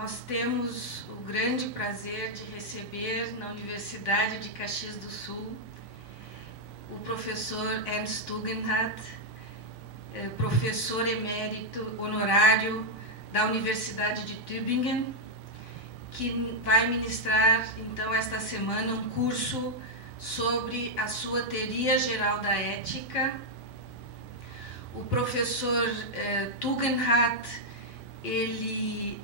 Nós temos o grande prazer de receber na Universidade de Caxias do Sul o professor Ernst Tugendhat, professor emérito honorário da Universidade de Tübingen, que vai ministrar, então, esta semana um curso sobre a sua teoria geral da ética. O professor Tugendhat, ele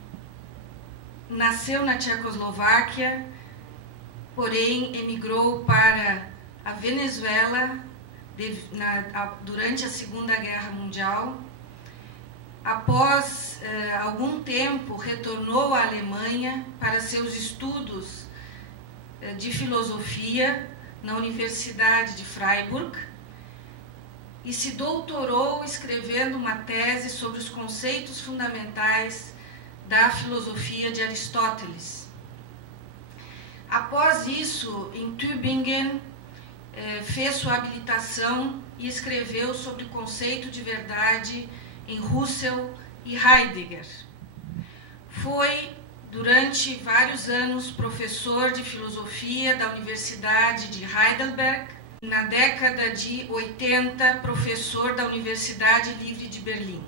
nasceu na Tchecoslováquia, porém emigrou para a Venezuela durante a Segunda Guerra Mundial. Após algum tempo, retornou à Alemanha para seus estudos de filosofia na Universidade de Freiburg e se doutorou escrevendo uma tese sobre os conceitos fundamentais da filosofia de Aristóteles. Após isso, em Tübingen, fez sua habilitação e escreveu sobre o conceito de verdade em Husserl e Heidegger. Foi, durante vários anos, professor de filosofia da Universidade de Heidelberg. Na década de 80, professor da Universidade Livre de Berlim.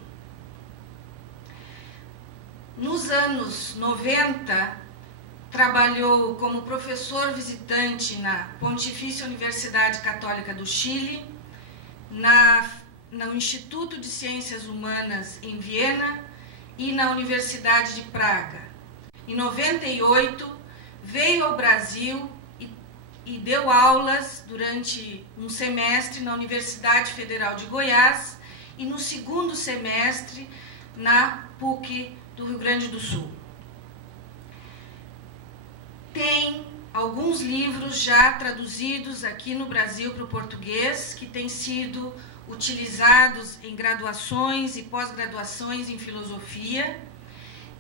Nos anos 90, trabalhou como professor visitante na Pontifícia Universidade Católica do Chile, no Instituto de Ciências Humanas em Viena e na Universidade de Praga. Em 98, veio ao Brasil e deu aulas durante um semestre na Universidade Federal de Goiás e no segundo semestre na PUC do Rio Grande do Sul. Tem alguns livros já traduzidos aqui no Brasil para o português, que têm sido utilizados em graduações e pós-graduações em filosofia.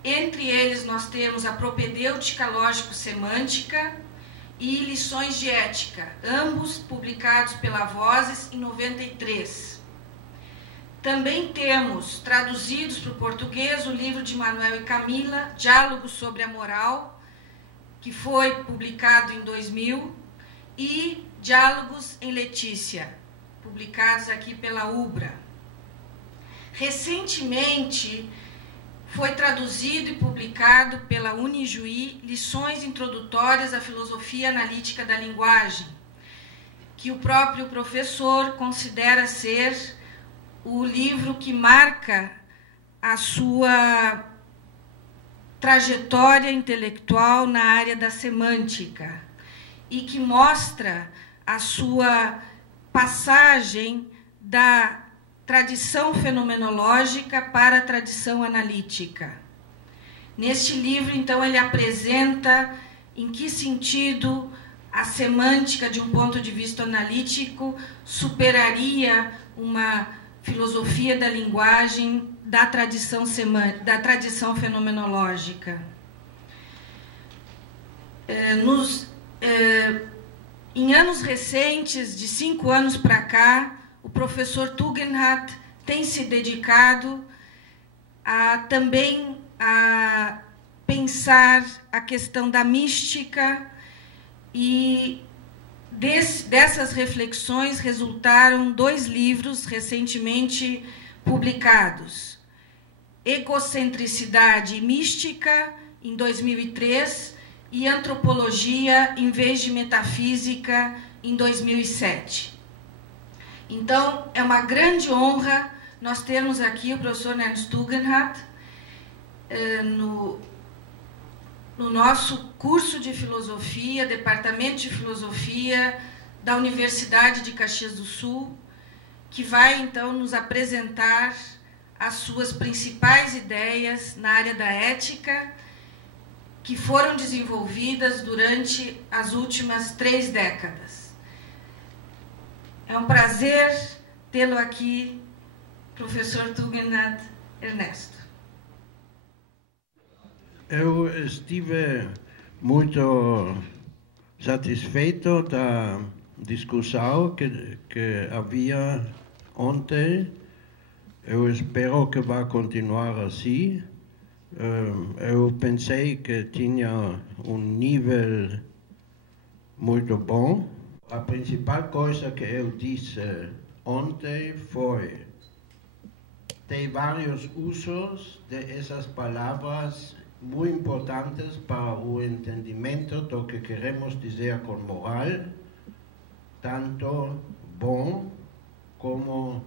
Entre eles nós temos a Propedêutica Lógico-Semântica e Lições de Ética, ambos publicados pela Vozes em 93. Também temos traduzidos para o português o livro de Manuel e Camila, Diálogos sobre a Moral, que foi publicado em 2000, e Diálogos em Letícia, publicados aqui pela Ubra. Recentemente, foi traduzido e publicado pela Unijuí Lições Introdutórias à Filosofia Analítica da Linguagem, que o próprio professor considera ser o livro que marca a sua trajetória intelectual na área da semântica e que mostra a sua passagem da tradição fenomenológica para a tradição analítica. Neste livro, então, ele apresenta em que sentido a semântica, de um ponto de vista analítico, superaria uma filosofia da linguagem da tradição fenomenológica. Em anos recentes, de 5 anos para cá, o professor Tugendhat tem se dedicado também a pensar a questão da mística, e dessas reflexões resultaram 2 livros recentemente publicados: Egocentricidade e Mística, em 2003, e Antropologia em vez de Metafísica, em 2007. Então, é uma grande honra nós termos aqui o professor Ernst Tugendhat no nosso curso de filosofia, departamento de filosofia da Universidade de Caxias do Sul, que vai, então, nos apresentar as suas principais ideias na área da ética, que foram desenvolvidas durante as últimas 3 décadas. É um prazer tê-lo aqui, professor Tugendhat Ernesto. Eu estive muito satisfeito da discussão que havia ontem. Eu espero que vai continuar assim. eu pensei que tinha nível muito bom. A principal coisa que eu disse ontem foi: tem vários usos de essas palavras muito importantes para o entendimento do que queremos dizer com moral, tanto bom como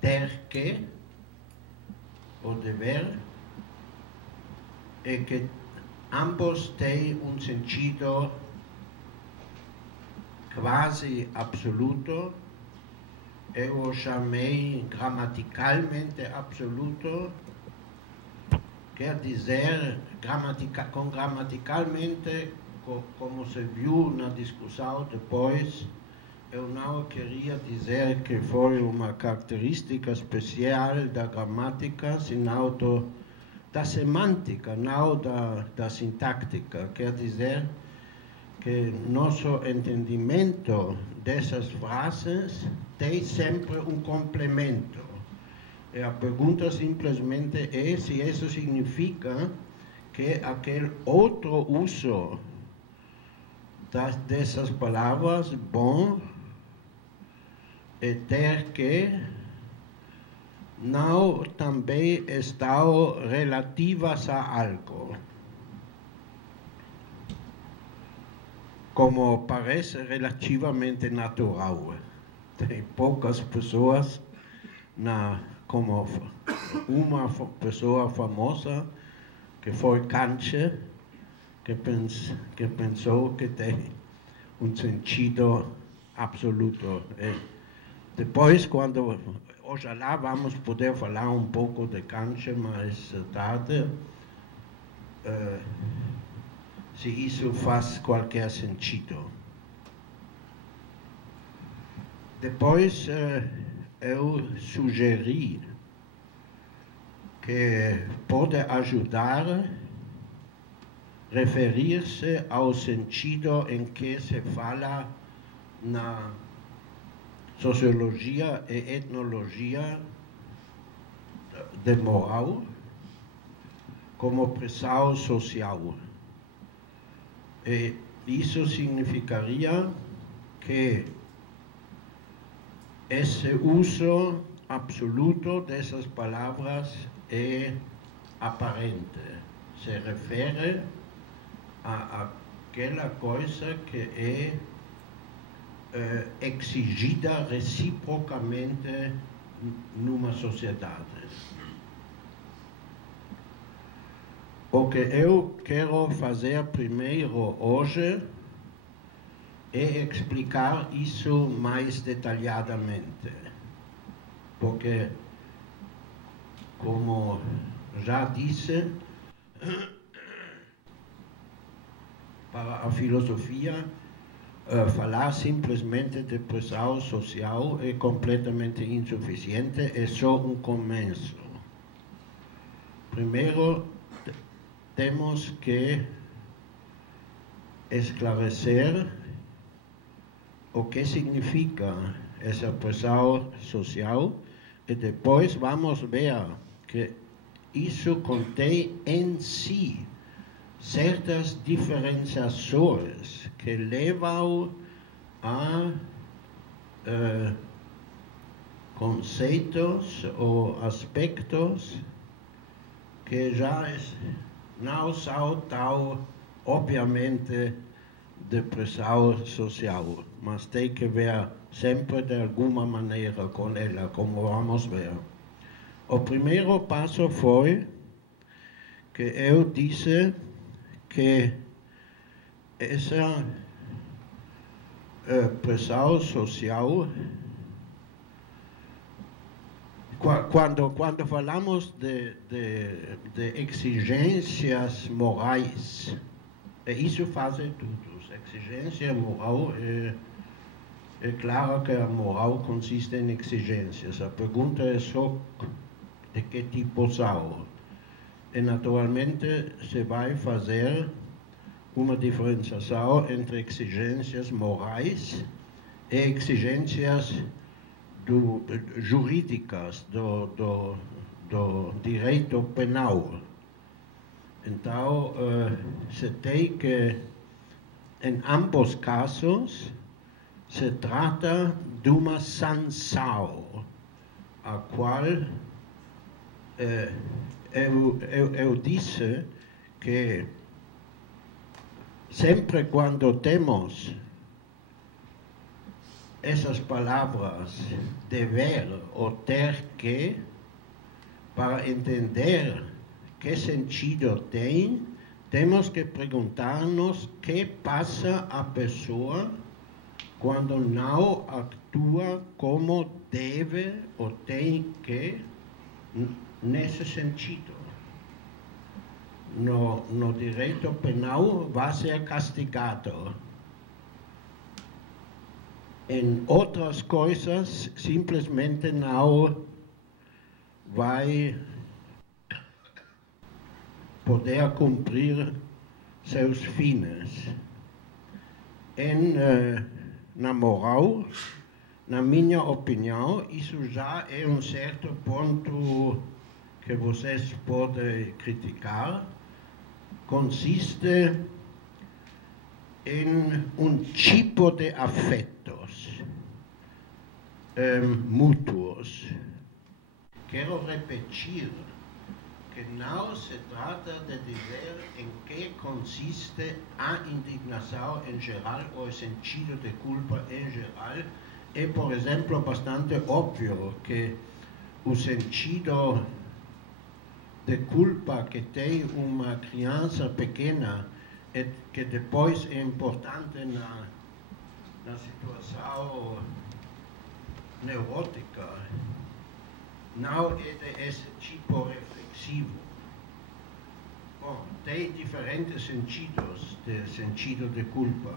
ter que, o dever, e que ambos têm um sentido quase absoluto. Eu o chamei gramaticalmente absoluto, quer dizer, gramaticalmente, como se viu na discussão depois, eu não queria dizer que foi uma característica especial da gramática, senão da semântica, não da sintática. Quer dizer que nosso entendimento dessas frases tem sempre um complemento. E a pergunta simplesmente é se isso significa que aquele outro uso dessas palavras, bom e ter que, não também estão relativas a algo. Como parece relativamente natural. Tem poucas pessoas, como uma pessoa famosa, que foi Kant, que pensou que tem um sentido absoluto. Depois, ojalá vamos poder falar um pouco de Kant mais tarde, se isso faz qualquer sentido. Depois, eu sugeri que pode ajudar a referir-se ao sentido em que se fala na sociologia e etnologia de moral como pressão social. E isso significaria que esse uso absoluto dessas palavras é aparente, se refere a aquela coisa que é exigida reciprocamente numa sociedade. O que eu quero fazer primeiro hoje é explicar isso mais detalhadamente, porque, como já disse, para a filosofia, falar simplesmente de pressão social é completamente insuficiente, é só um começo. Primeiro, temos que esclarecer o que significa essa pressão social e depois vamos ver que isso contém em si certas diferenciações que levam a conceitos ou aspectos que já não são tão obviamente de pressão social, mas tem que ver sempre de alguma maneira com ela, como vamos ver. O primeiro passo foi que eu disse que essa pressão social, quando falamos de exigências morais, isso faz tudo. Exigência moral é claro que a moral consiste em exigências. A pergunta é só de que tipo são. E naturalmente se vai fazer uma diferenciação entre exigências morais e exigências jurídicas do direito penal. Então, se tem que, em ambos casos, se trata de uma sanção, a qual eu disse que sempre quando temos essas palavras dever ou ter que, para entender que sentido tem, temos que perguntar-nos o que passa a pessoa quando não atua como deve ou tem que, nesse sentido. No direito penal vai ser castigado. Em outras coisas, simplesmente não vai poder cumprir seus fins. Na moral, na minha opinião, isso já é um certo ponto que vocês podem criticar, consiste em um tipo de afetos mútuos. Quero repetir que não se trata de dizer em que consiste a indignação em geral ou o sentido de culpa em geral. É, por exemplo, bastante óbvio que o sentido de culpa que tem uma criança pequena e que depois é importante na situação neurótica, não é desse tipo reflexivo. Bom, tem diferentes sentidos de sentido de culpa.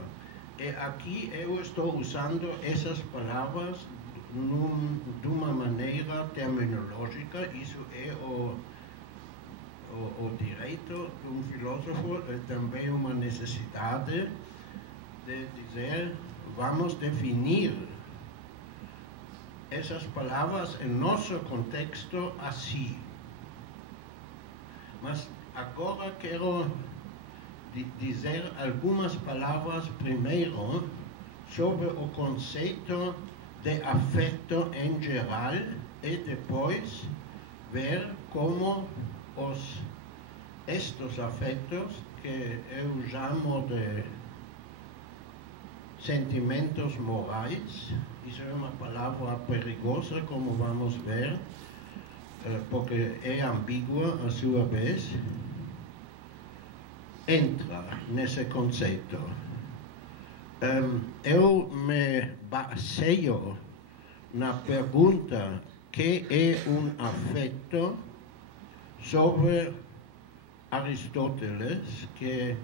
E aqui eu estou usando essas palavras de uma maneira terminológica. Isso é o direito de um filósofo, é também uma necessidade de dizer, vamos definir essas palavras em nosso contexto assim. Mas agora quero dizer algumas palavras primeiro sobre o conceito de afeto em geral e depois ver como estes afetos, que eu chamo de sentimentos morais, isso é uma palavra perigosa, como vamos ver, porque é ambígua a sua vez, entra nesse conceito. Eu me baseio na pergunta que é um afeto sobre Aristóteles, que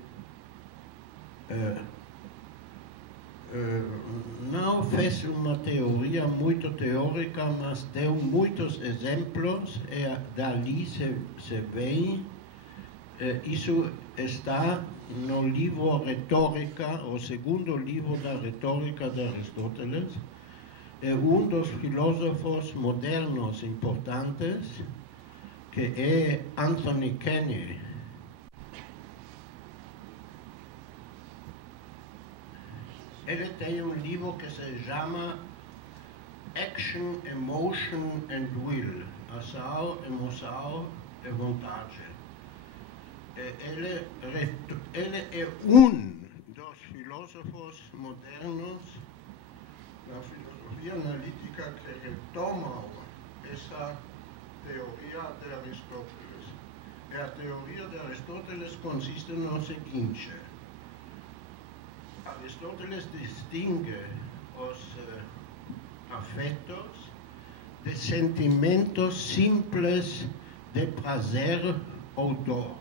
não fez uma teoria muito teórica, mas deu muitos exemplos e dali se vê. Isso está no livro Retórica, o segundo livro da Retórica de Aristóteles. É um dos filósofos modernos importantes, que é Anthony Kenny. Ele tem um livro que se chama Action, Emotion and Will, ação, emoção e vontade. Ele é um dos filósofos modernos da filosofia analítica que retomam essa teoria de Aristóteles. E a teoria de Aristóteles consiste no seguinte: Aristóteles distingue os afetos de sentimentos simples de prazer ou dor.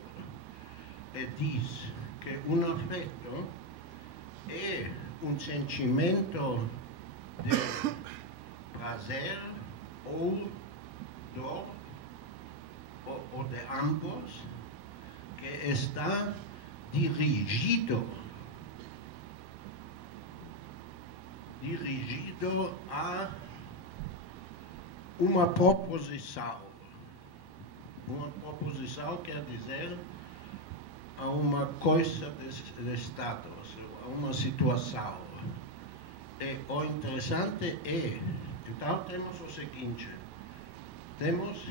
E diz que um afeto é um sentimento de prazer ou dor, ou de ambos, que está dirigido a uma proposição. Uma proposição quer dizer a uma coisa de Estado, a uma situação. E o interessante é, então temos o seguinte, temos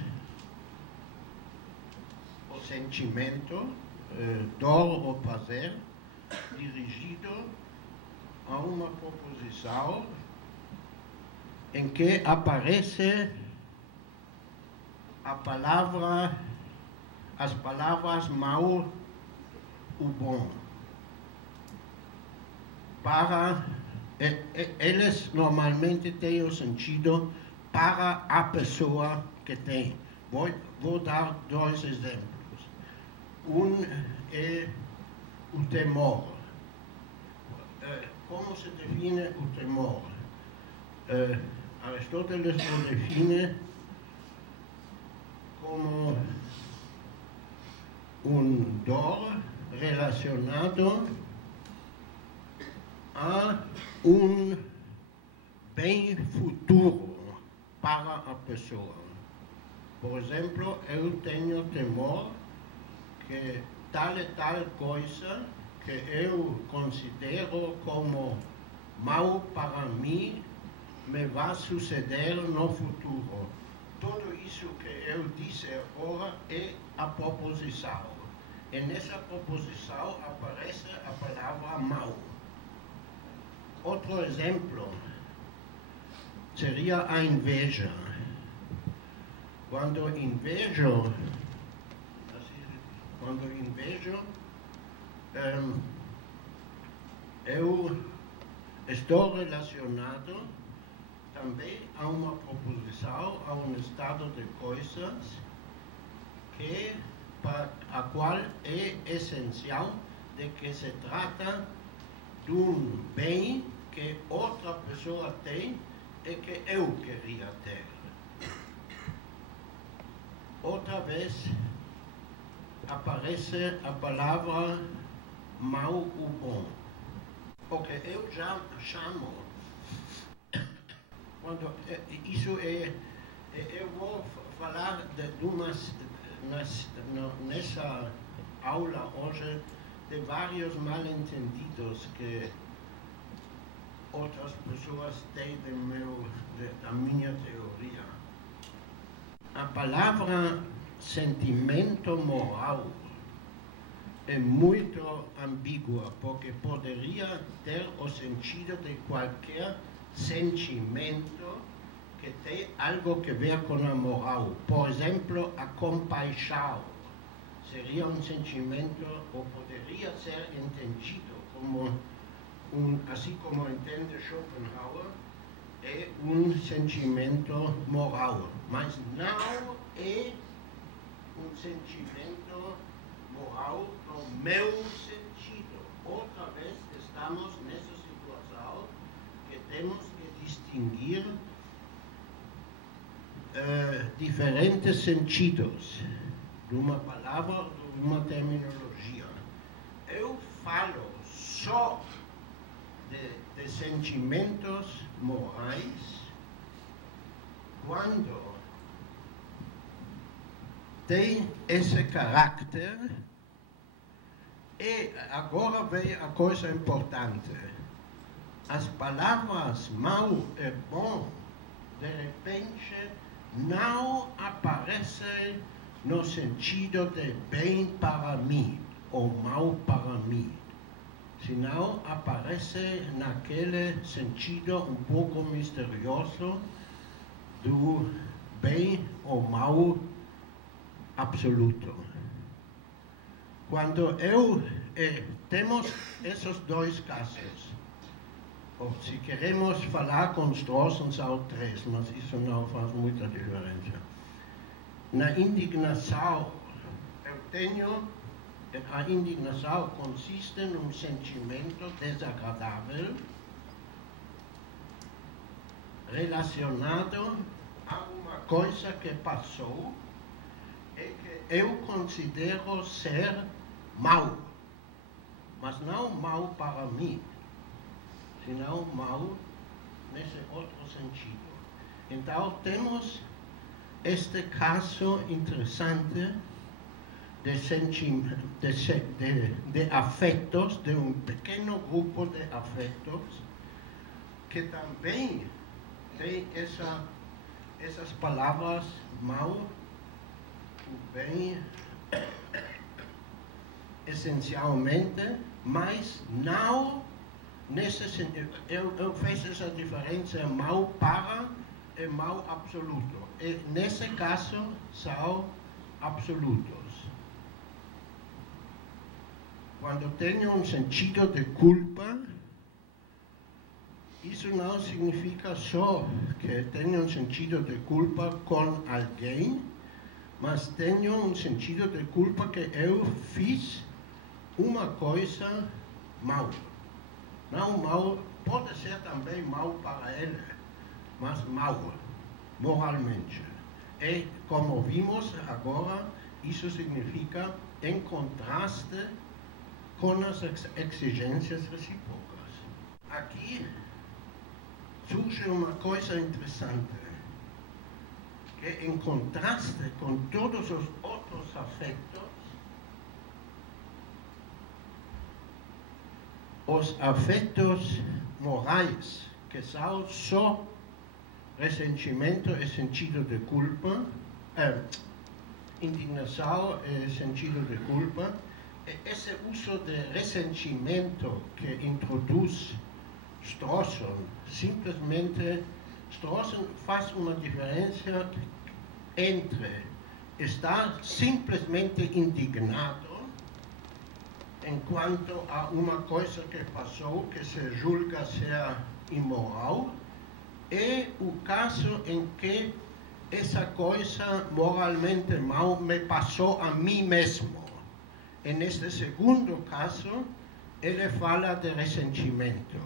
o sentimento, dor ou prazer, dirigido a uma proposição em que aparece as palavras mau ou bom. Eles normalmente têm o sentido para a pessoa que tem. Vou dar dois exemplos. Um é o temor. Como se define o temor? Aristóteles o define como dor relacionado a bem futuro para a pessoa. Por exemplo, eu tenho temor que tal e tal coisa que eu considero como mal para mim me vai suceder no futuro. Tudo isso que eu disse agora é a proposição. E nessa proposição aparece a palavra mal. Outro exemplo seria a inveja. Quando invejo, eu estou relacionado também a uma proposição, a um estado de coisas para a qual é essencial de que se trata de um bem que outra pessoa tem e que eu queria ter. Outra vez aparece a palavra mau ou bom. O que eu já chamo, quando isso eu vou falar nessa aula hoje de vários mal-entendidos que outras pessoas têm da minha teoria. A palavra sentimento moral é muito ambígua, porque poderia ter o sentido de qualquer sentimento que tem algo que ver com a moral. Por exemplo, a compaixão seria um sentimento, ou poderia ser entendido como assim como entende Schopenhauer, é um sentimento moral, mas não é um sentimento moral no meu sentido. Outra vez estamos nessa situação que temos que distinguir diferentes sentidos de uma palavra, de uma terminologia. Eu falo só de sentimentos morais quando tem esse caráter. E agora vem a coisa importante. As palavras mau e bom, de repente, não aparecem no sentido de bem para mim ou mal para mim, senão aparece naquele sentido um pouco misterioso do bem ou mal absoluto. Quando temos esses dois casos, ou se queremos falar com Strawson, são três, mas isso não faz muita diferença. Na indignação, a indignação consiste num sentimento desagradável relacionado a uma coisa que passou e que eu considero ser mal, mas não mal para mim, senão mal nesse outro sentido. Então temos este caso interessante de afetos, de um pequeno grupo de afetos, que também tem essas palavras mal, o bem, essencialmente, mas não nesse sentido. Eu fiz essa diferença mal para e mal absoluto. E nesse caso são absolutos. Quando tenho um sentido de culpa, isso não significa só que tenho um sentido de culpa com alguém, mas tenho um sentido de culpa que eu fiz uma coisa mal. Não mal, pode ser também mal para ele, mas mal, moralmente. E, como vimos agora, isso significa em contraste com as exigências recíprocas. Aqui surge uma coisa interessante, que em contraste com todos os outros afetos, os afetos morais, que são só ressentimento e sentido de culpa, indignação e sentido de culpa, esse uso de ressentimento que introduz Strawson, simplesmente Strawson faz uma diferença entre estar simplesmente indignado enquanto há uma coisa que passou que se julga ser imoral e o caso em que essa coisa moralmente mal me passou a mim mesmo. E neste segundo caso, ele fala de ressentimento.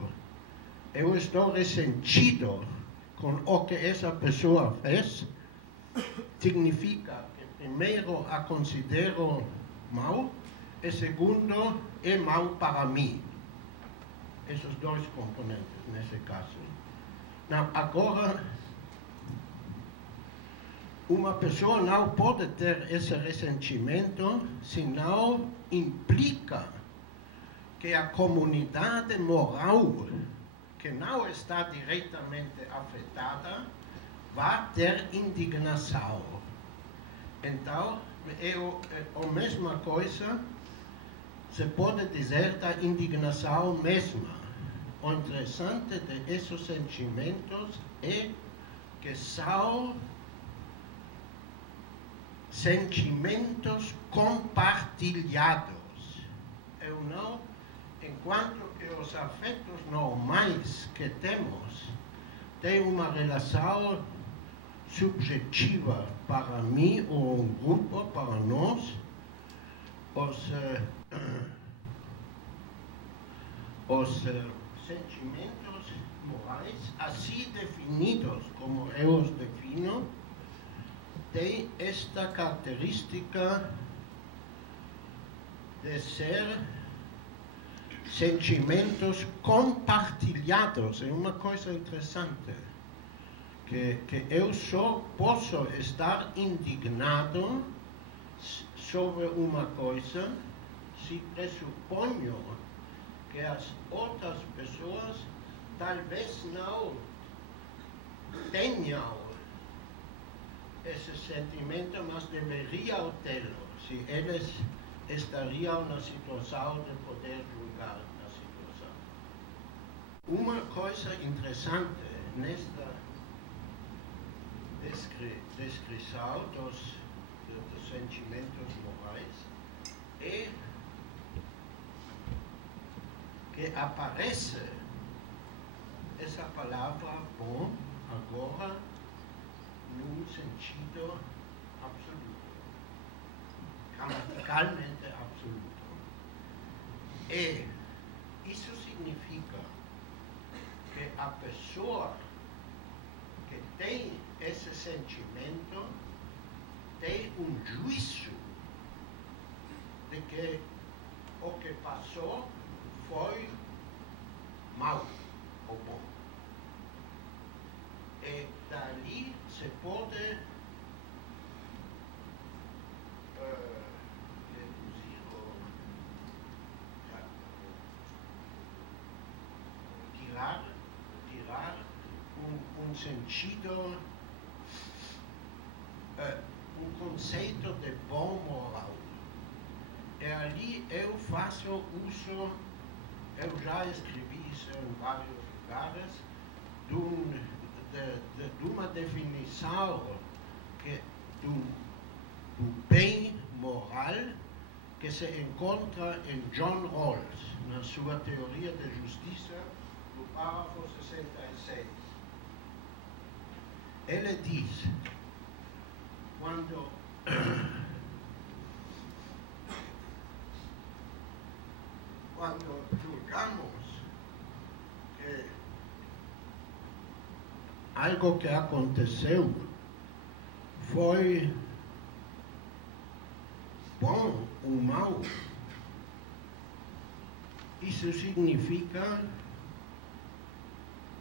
Eu estou ressentido com o que essa pessoa fez, significa que primeiro a considero mal e segundo é mal para mim. Esses dois componentes nesse caso. Não, agora, uma pessoa não pode ter esse ressentimento se não implica que a comunidade moral, que não está diretamente afetada, vai ter indignação. Então, é a mesma coisa, se pode dizer da indignação mesma. O interessante desses sentimentos é que são sentimentos compartilhados. Eu não, enquanto que os afetos normais que temos têm uma relação subjetiva para mim ou um grupo, para nós, os sentimentos morais, assim definidos como eu os defino, tem esta característica de ser sentimentos compartilhados. É uma coisa interessante, que eu só posso estar indignado sobre uma coisa se pressuponho que as outras pessoas talvez não tenham esse sentimento, mas deveriam tê-lo, se eles estariam na situação de poder julgar a situação. Uma coisa interessante nesta descrição dos sentimentos morais é que aparece essa palavra bom agora num sentido absoluto, gramaticalmente absoluto. E isso significa que a pessoa que tem esse sentimento tem um juízo de que o que passou foi mal ou bom. E dali se pode tirar sentido, conceito de bom moral. E ali eu faço uso, eu já escrevi isso em vários lugares, de uma definição do bem moral que se encontra em John Rawls, na sua teoria de justiça, no parágrafo 66. Ele diz, quando julgamos que algo que aconteceu foi bom ou mau, isso significa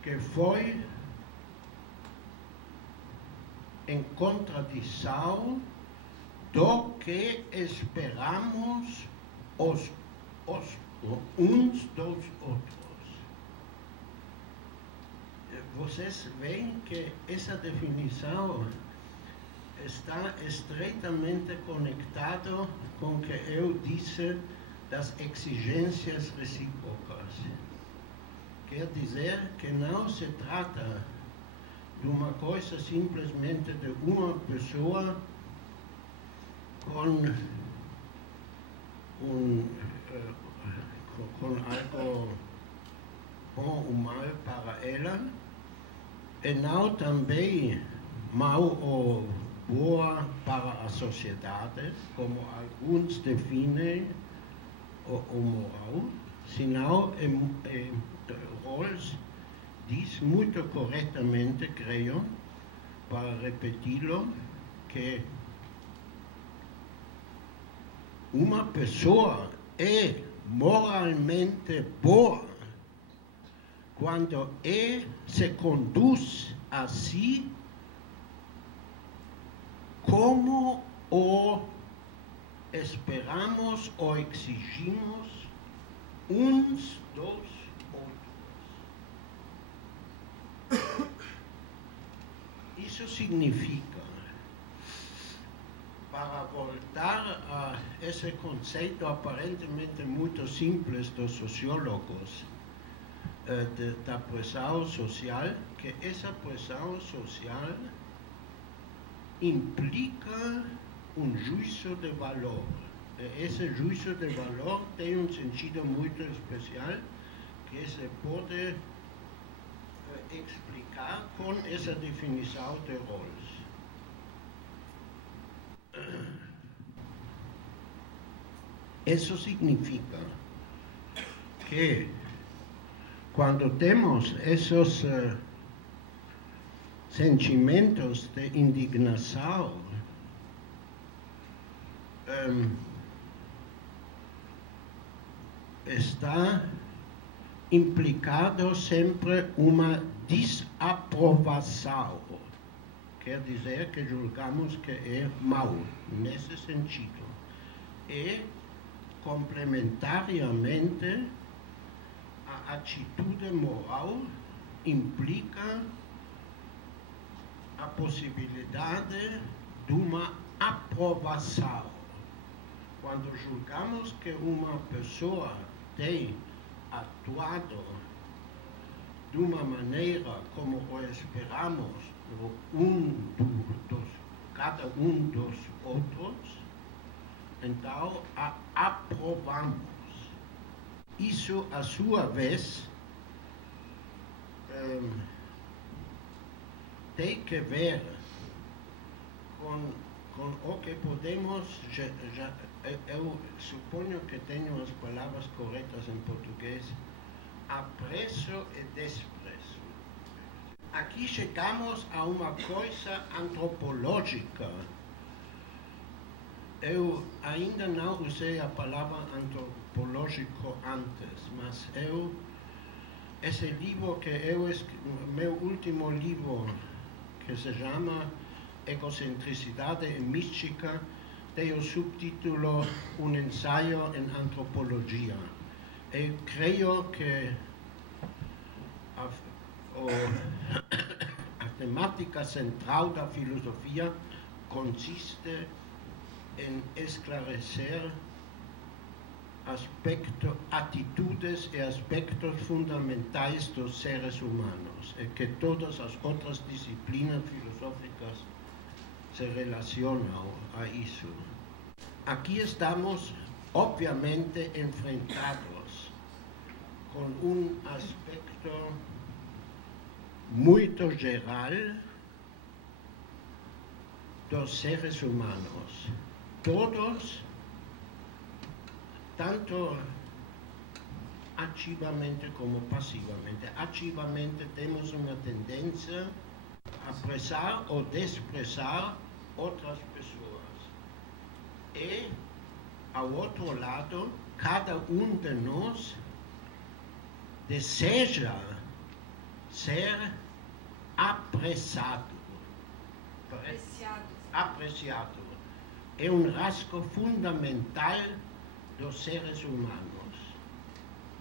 que foi em contradição do que esperamos uns dos outros. Vocês veem que essa definição está estreitamente conectado com o que eu disse das exigências recíprocas. Quer dizer que não se trata de uma coisa simplesmente de uma pessoa com algo bom ou mal para ela, e não também mal ou boa para a sociedade, como alguns definem o moral, senão Rawls diz muito corretamente, creio, para repeti-lo, que uma pessoa é moralmente boa quando se conduz a si como o esperamos ou exigimos uns dos outros. Isso significa, para voltar a esse conceito aparentemente muito simples dos sociólogos, da pressão social, que essa pressão social implica juízo de valor. Esse juízo de valor tem um sentido muito especial que se pode explicar com essa definição de Rawls. Isso significa que quando temos esses sentimentos de indignação, está implicado sempre uma desaprovação. Quer dizer que julgamos que é mau, nesse sentido. E, complementariamente, a atitude moral implica a possibilidade de uma aprovação. Quando julgamos que uma pessoa tem atuado de uma maneira como o esperamos cada um dos outros, então a aprovamos. Isso, a sua vez, tem que ver com o que podemos, eu suponho que tenho as palavras corretas em português, apreço e desprezo. Aqui chegamos a uma coisa antropológica. Eu ainda não usei a palavra antropológico antes, mas esse livro que meu último livro, que se chama Egocentricidade e Mística, tem o subtítulo Um ensaio em antropologia. Eu creio que a temática central da filosofia consiste em esclarecer atitudes e aspectos fundamentais dos seres humanos, e que todas as outras disciplinas filosóficas se relacionam a isso. Aqui estamos, obviamente, enfrentados com um aspecto muito geral dos seres humanos. Todos, tanto ativamente como passivamente. Ativamente temos uma tendência a apreciar ou desprezar outras pessoas. E, ao outro lado, cada um de nós deseja ser apreciado. É um rasgo fundamental dos seres humanos,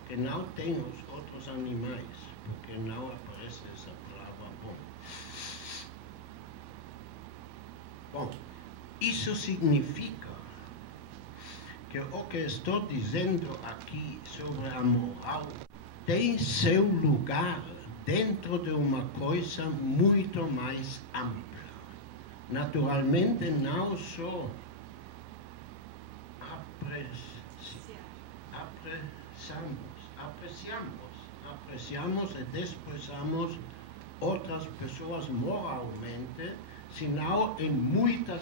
que não tem os outros animais, porque não aparece essa palavra bom. Bom, isso significa que o que estou dizendo aqui sobre a moral tem seu lugar dentro de uma coisa muito mais ampla. Naturalmente, não só apreciamos e desprezamos outras pessoas moralmente, senão em muitas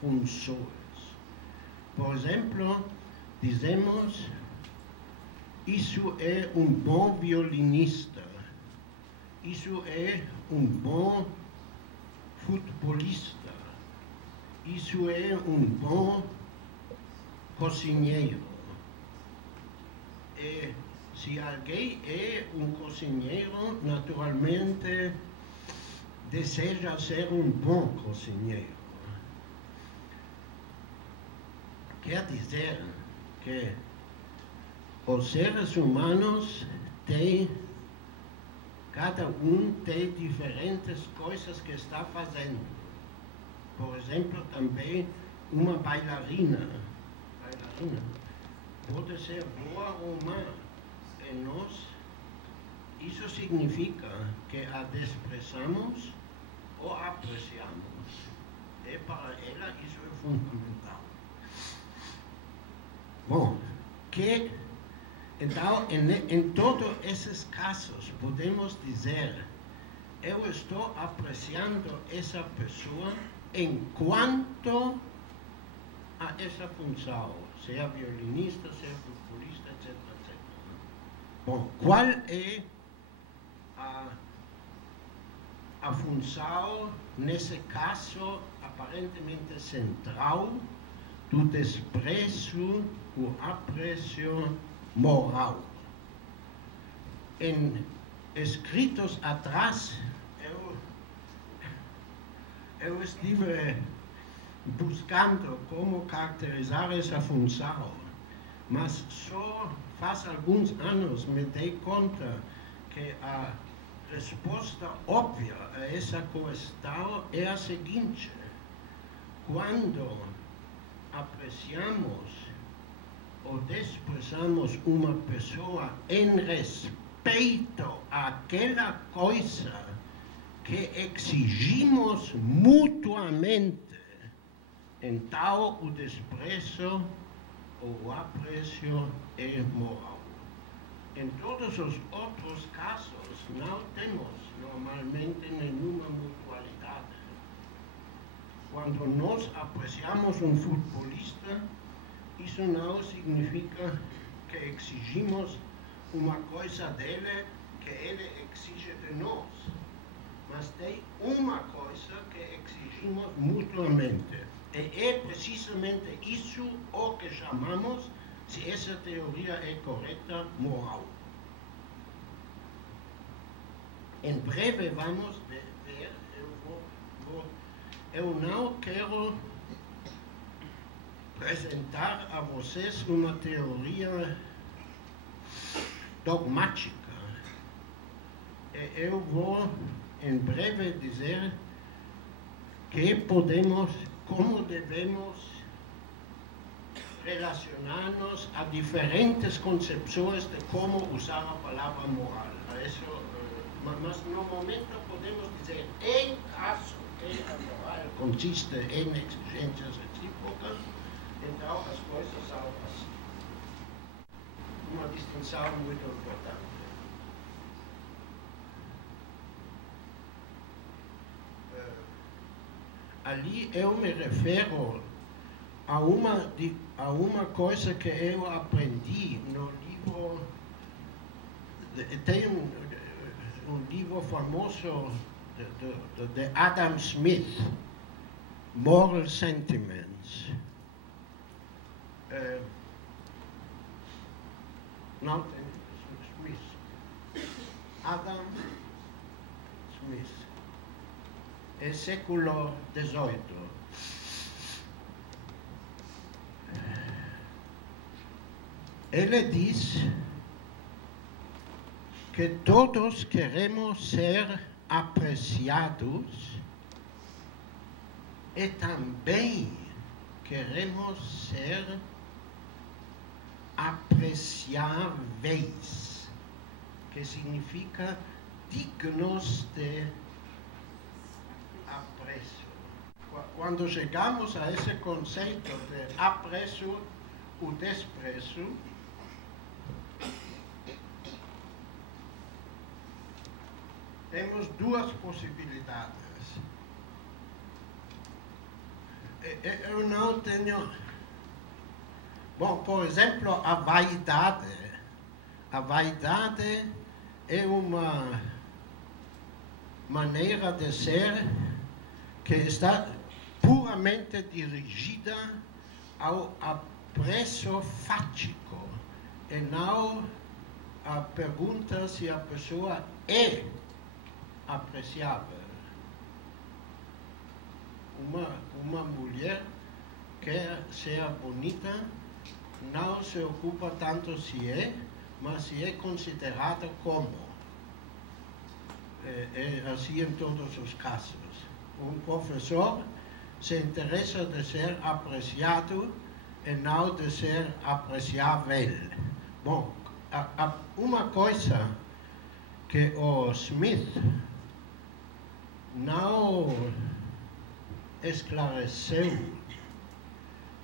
funções. Por exemplo, dizemos: isso é um bom violinista, isso é um bom futebolista, isso é um bom cozinheiro. E se alguém é um cozinheiro, naturalmente deseja ser um bom cozinheiro. Quer dizer que os seres humanos têm, cada um tem diferentes coisas que está fazendo. Por exemplo, também uma bailarina pode ser boa ou má. E nós, isso significa que a desprezamos ou apreciamos. E para ela isso é fundamental. Bom, então, em todos esses casos, podemos dizer: eu estou apreciando essa pessoa enquanto a essa função, seja violinista, seja futebolista, etc, etc. Bom, qual é a função, nesse caso, aparentemente central, do desprezo, o apreço moral? Em escritos atrás, eu estive buscando como caracterizar essa função, mas só faz alguns anos me dei conta que a resposta óbvia a essa questão é a seguinte: quando apreciamos ou desprezamos uma pessoa em respeito àquela coisa que exigimos mutuamente, então o desprezo ou o apreço é moral. Em todos os outros casos, não temos normalmente nenhuma mutualidade. Quando nós apreciamos um futebolista, isso não significa que exigimos uma coisa dele que ele exige de nós. Mas tem uma coisa que exigimos mutuamente. E é precisamente isso o que chamamos, se essa teoria é correta, moral. Em breve vamos ver, eu não quero apresentar a vocês uma teoria dogmática. Eu vou, em breve, dizer como devemos relacionar-nos a diferentes concepções de como usar a palavra moral. Isso, mas no momento podemos dizer, em caso que a moral consiste em exigências recíprocas, então as coisas são assim. Uma distinção muito importante. Ali eu me refiro a uma coisa que eu aprendi no livro. Tem um livro famoso de Adam Smith, Moral Sentiments. Não, Smith. Adam Smith. É século XVIII. Ele diz que todos queremos ser apreciados e também queremos ser apreciáveis, que significa dignos de apreço. Quando chegamos a esse conceito de apreço ou desprezo, temos duas possibilidades. Eu não tenho... Bom, por exemplo, a vaidade. A vaidade é uma maneira de ser que está puramente dirigida ao apreço fático e não a pergunta se a pessoa é apreciável. Uma mulher quer ser bonita, não se ocupa tanto se é, mas se é considerada como. É assim em todos os casos. Um professor se interessa de ser apreciado e não de ser apreciável. Bom, uma coisa que o Smith não esclareceu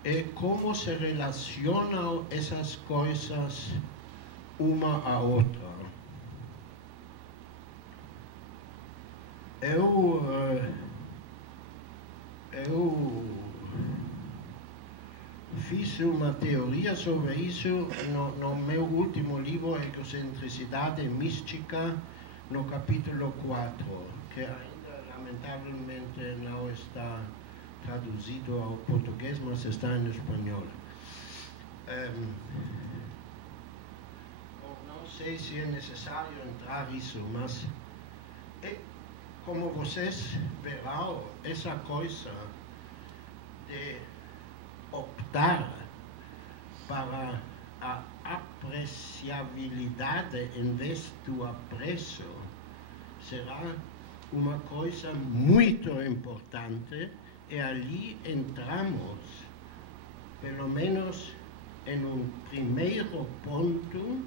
é como se relacionam essas coisas uma à outra. Eu fiz uma teoria sobre isso no meu último livro, Egocentricidade Mística, no capítulo 4, que ainda lamentavelmente não está traduzido ao português, mas está em espanhol. Não sei se é necessário entrar nisso, mas como vocês verão, essa coisa de optar para a apreciabilidade em vez do apreço será uma coisa muito importante, e ali entramos, pelo menos em um primeiro ponto,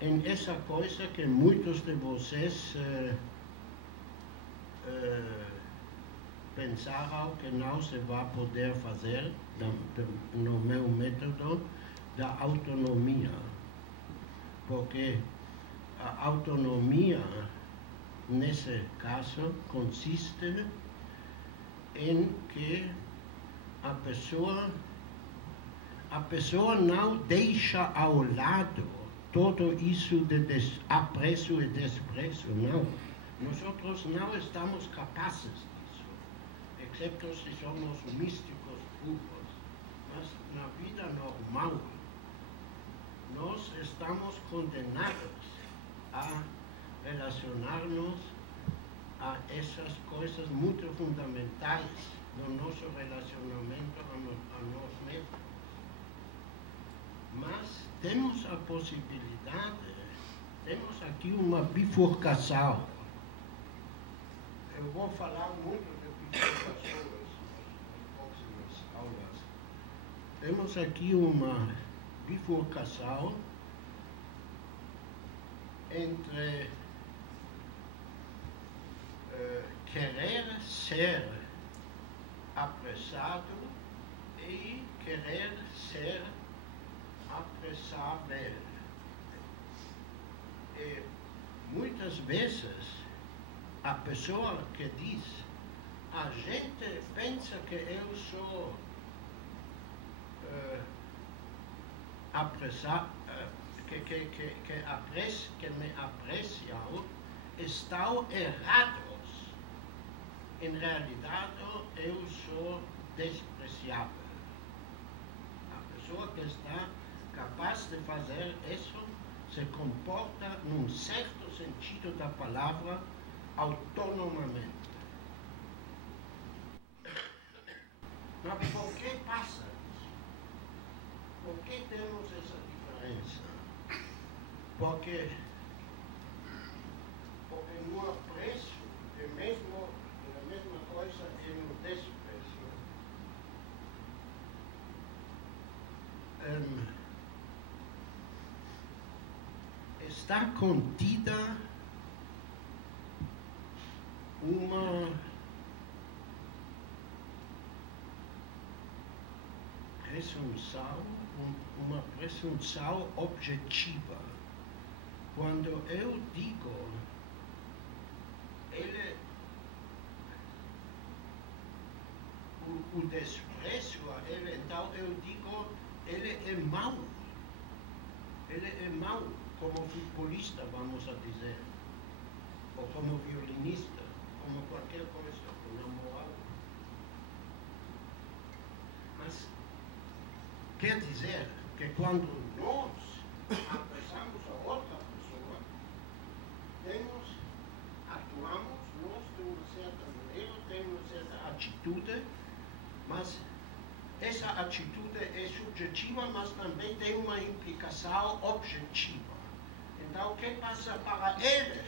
em essa coisa que muitos de vocês pensaram que não se vai poder fazer no meu método da autonomia, porque a autonomia nesse caso consiste em que a pessoa não deixa ao lado tudo isso de apreço e desprezo, não. Nós não estamos capazes disso, exceto se somos místicos puros. Mas na vida normal, nós estamos condenados a relacionar-nos a essas coisas muito fundamentais no nosso relacionamento a nós mesmos. Mas temos a possibilidade temos aqui uma bifurcação. Eu vou falar muito de bifurcações nas próximas aulas. Temos aqui uma bifurcação entre querer ser apressado e querer ser apressável. E muitas vezes a pessoa que diz, a gente pensa que eu sou apressado, que me apreciam, estão errados. Em realidade, eu sou despreciável. A pessoa que está capaz de fazer isso se comporta, num certo sentido da palavra, autonomamente. Mas por que passa isso? Por que temos essa diferença? Porque no apreço é a mesma coisa que no desprezo. Está contida uma presunção objetiva. Quando eu digo, o desprezo a ele, então eu digo, ele é mau. Ele é mau como futebolista, vamos a dizer, ou como violinista, como qualquer coisa, como moral. Mas quer dizer que quando nós apressamos a outra pessoa, atuamos nós de uma certa maneira, temos uma certa atitude, mas essa atitude é subjetiva, mas também tem uma implicação objetiva. Então, o que passa para ele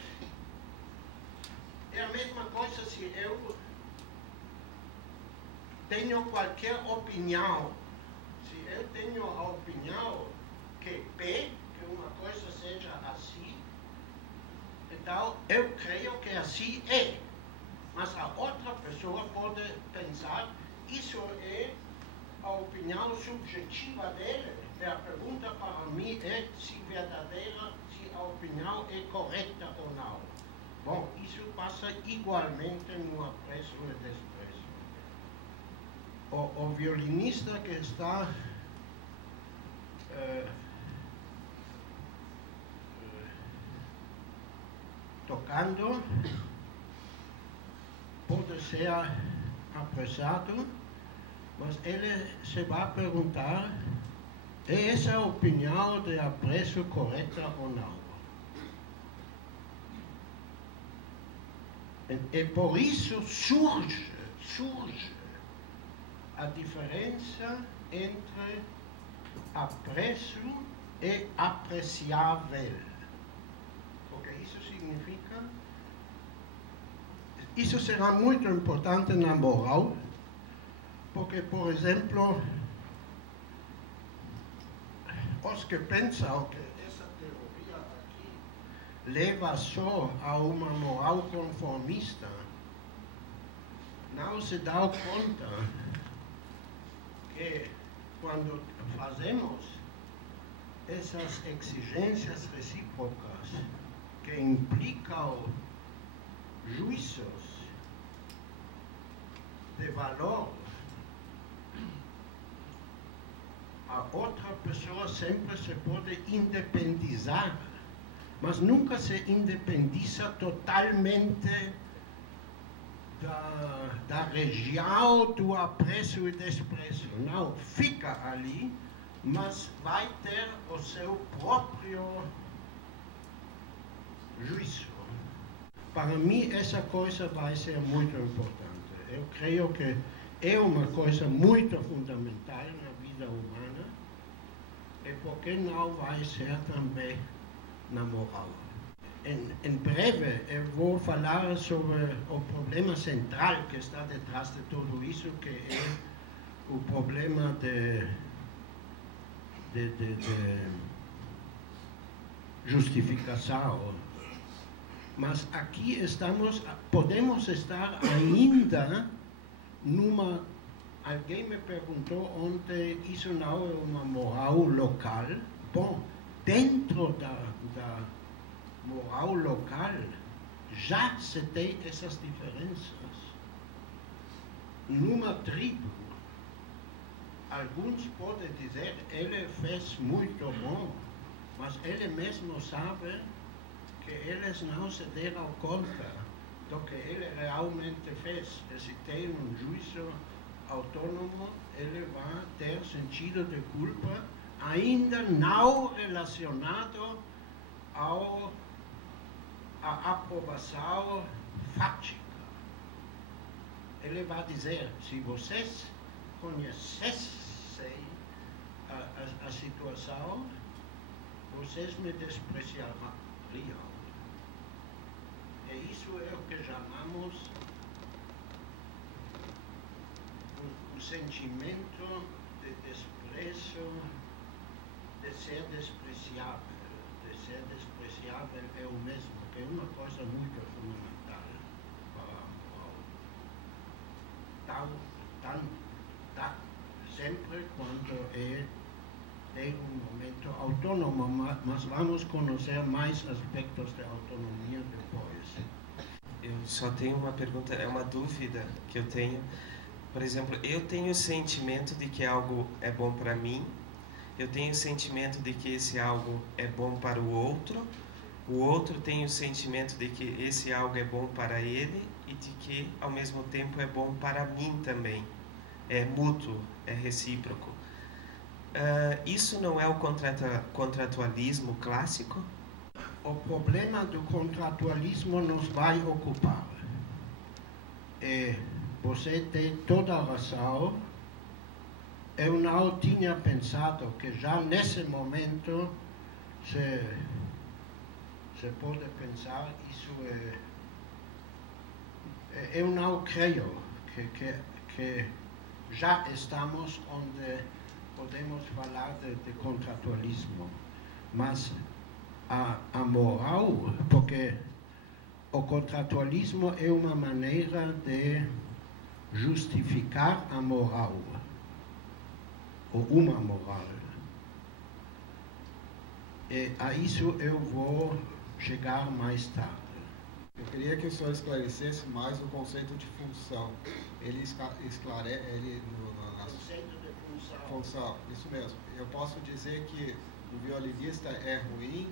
é a mesma coisa se eu tenho qualquer opinião. Se eu tenho a opinião que B, que uma coisa seja assim, então eu creio que assim é. Mas a outra pessoa pode pensar, isso é a opinião subjetiva dele. E a pergunta para mim é se verdadeira, se a opinião é correta ou não. Bom, isso passa igualmente no apreço e desprezo. O violinista que está tocando pode ser apressado, mas ele se vai perguntar, é essa a opinião de apreço correta ou não? E por isso surge a diferença entre apreço e apreciável. Porque isso significa, isso será muito importante na moral, porque, por exemplo, os que pensam que essa teoria aqui leva só a uma moral conformista, não se dão conta que quando fazemos essas exigências recíprocas que implicam juízos de valor, a outra pessoa sempre se pode independizar, mas nunca se independiza totalmente da região do apreço e desprezo. Não, fica ali, mas vai ter o seu próprio juízo. Para mim, essa coisa vai ser muito importante. Eu creio que é uma coisa muito fundamental na vida humana, e por que não vai ser também na moral? em breve, eu vou falar sobre o problema central que está detrás de tudo isso, que é o problema de justificação. Mas aqui podemos estar ainda numa... Alguém me perguntou ontem, isso não é uma moral local? Bom, dentro da moral local já se tem essas diferenças. Numa tribo, alguns podem dizer, ele fez muito bom, mas ele mesmo sabe que eles não se deram conta do que ele realmente fez. E se tem um juízo autônomo, ele vai ter sentido de culpa, ainda não relacionado à aprovação fática. Ele vai dizer, se vocês conhecessem a situação, vocês me despreciariam. E isso é o que chamamos o sentimento de desprezo, de ser despreciável. De ser despreciável é o mesmo, que é uma coisa muito fundamental para a moral. Sempre quando tem um momento autônomo, mas vamos conhecer mais aspectos de autonomia depois. Eu só tenho uma pergunta, é uma dúvida que eu tenho. Por exemplo, eu tenho o sentimento de que algo é bom para mim, eu tenho o sentimento de que esse algo é bom para o outro tem o sentimento de que esse algo é bom para ele e de que, ao mesmo tempo, é bom para mim também. É mútuo, é recíproco. Isso não é o contratualismo clássico? O problema do contratualismo nos vai ocupar. Você tem toda a razão. Eu não tinha pensado que já nesse momento se pode pensar isso. Eu não creio que já estamos onde podemos falar de contratualismo, mas a moral, porque o contratualismo é uma maneira de justificar a moral, ou uma moral. E a isso eu vou chegar mais tarde. Eu queria que o senhor esclarecesse mais o conceito de função. Ele esclarece Conceito de função. Função, isso mesmo. Eu posso dizer que um violinista é ruim,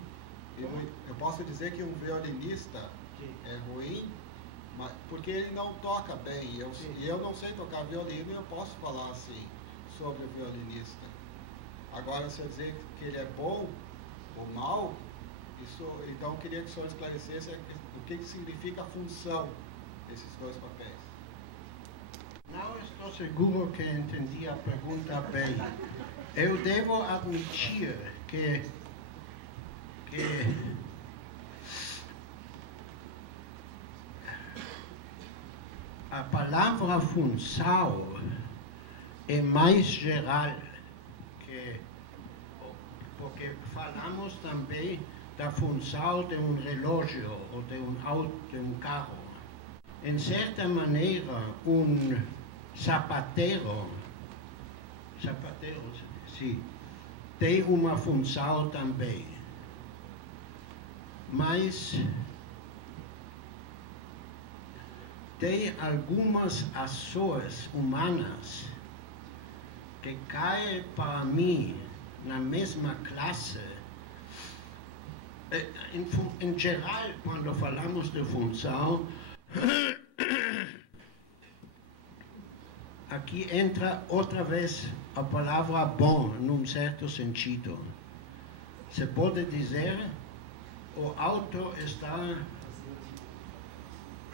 eu posso dizer que um violinista é ruim, porque ele não toca bem, e eu não sei tocar violino, e eu posso falar assim sobre o violinista. Agora, se eu dizer que ele é bom ou mal, então eu queria que o senhor esclarecesse o que significa a função desses dois papéis. Não estou seguro que entendi a pergunta bem. Eu devo admitir que a palavra função é mais geral, porque falamos também da função de um relógio ou de um carro. Em certa maneira, um sapateiro, sim, tem uma função também. Mas tem algumas ações humanas que caem para mim na mesma classe. Em geral, quando falamos de função, aqui entra outra vez a palavra bom, num certo sentido. Se pode dizer, o auto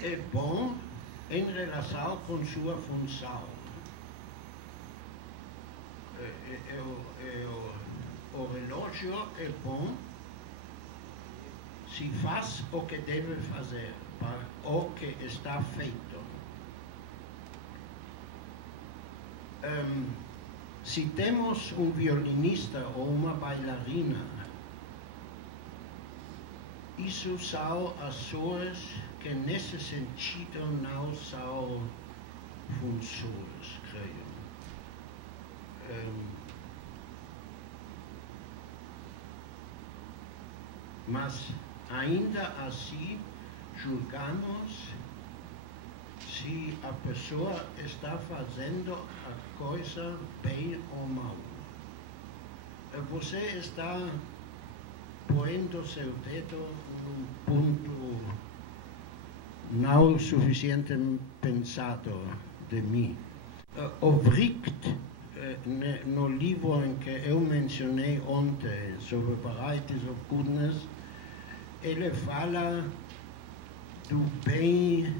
é bom em relação com sua função. O relógio é bom se faz o que deve fazer para o que está feito. Se temos um violinista ou uma bailarina, isso são ações que nesse sentido não são funções, creio. Mas ainda assim julgamos se a pessoa está fazendo a coisa bem ou mal. Você está pondo seu dedo num ponto não suficientemente pensado de mim. O Vricht, no livro em que eu mencionei ontem sobre Varieties of Goodness, ele fala do bem,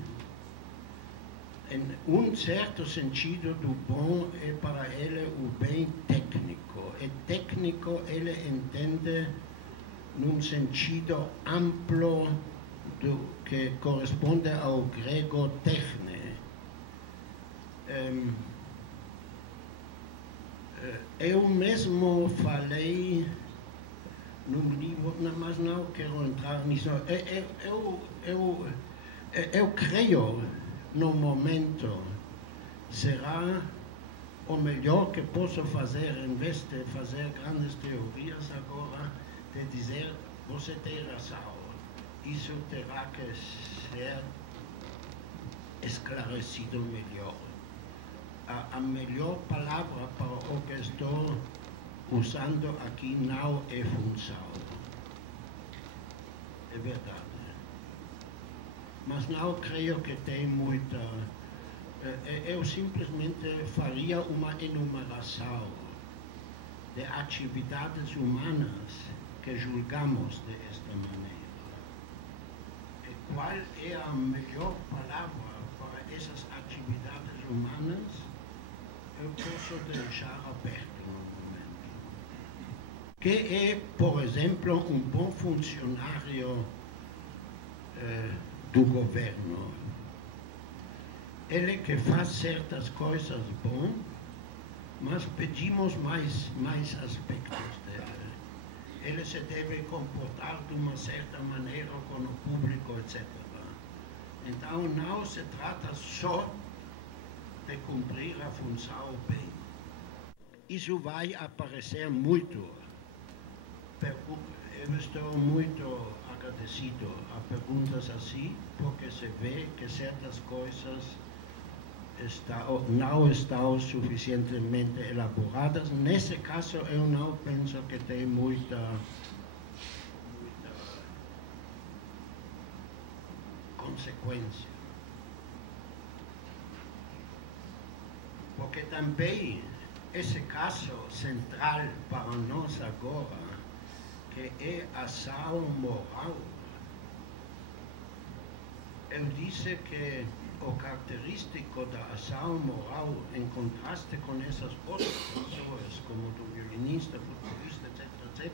em um certo sentido, do bom é para ele o bem técnico. E técnico ele entende num sentido amplo do que corresponde ao grego techne. Eu mesmo falei num livro, mas não quero entrar nisso. Eu creio, no momento, será o melhor que posso fazer, em vez de fazer grandes teorias agora, de dizer, você tem razão, isso terá que ser esclarecido melhor. A melhor palavra para o que estou usando aqui não é função. É verdade. Mas não creio que tem muita... Eu simplesmente faria uma enumeração de atividades humanas que julgamos desta maneira. E qual é a melhor palavra para essas atividades humanas? Eu posso deixar aberto no momento. Que é, por exemplo, um bom funcionário do governo. Ele que faz certas coisas bom, mas pedimos mais aspectos dele. Ele se deve comportar de uma certa maneira com o público, etc. Então, não se trata só de cumprir a função bem. Isso vai aparecer muito. Eu estou muito agradecido a perguntas assim, porque se vê que certas coisas não estão suficientemente elaboradas. Nesse caso, eu não penso que tem muita consequência. Porque também esse caso central para nós agora, que é a ação moral, eu disse que o característico da ação moral, em contraste com essas outras pessoas, como do violinista, futurista, etc.,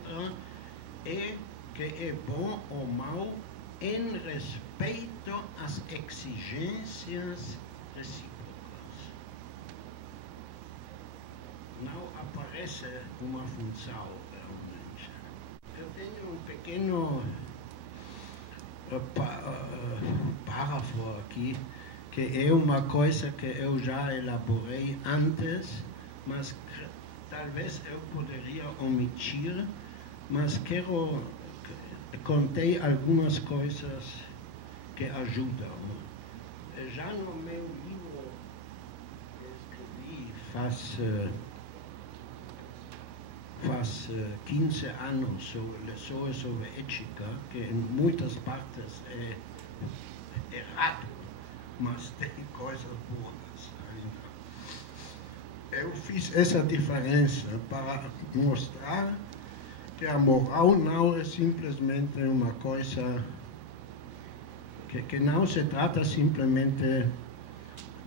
é que é bom ou mau em respeito às exigências recíprocas. Não aparece uma função, realmente. Eu tenho um pequeno parágrafo aqui, que é uma coisa que eu já elaborei antes, mas talvez eu poderia omitir, mas contei algumas coisas que ajudam. Já no meu livro que escrevi faz 15 anos sobre ética, que em muitas partes é errado, mas tem coisas boas ainda. Eu fiz essa diferença para mostrar que a moral não é simplesmente uma coisa que não se trata simplesmente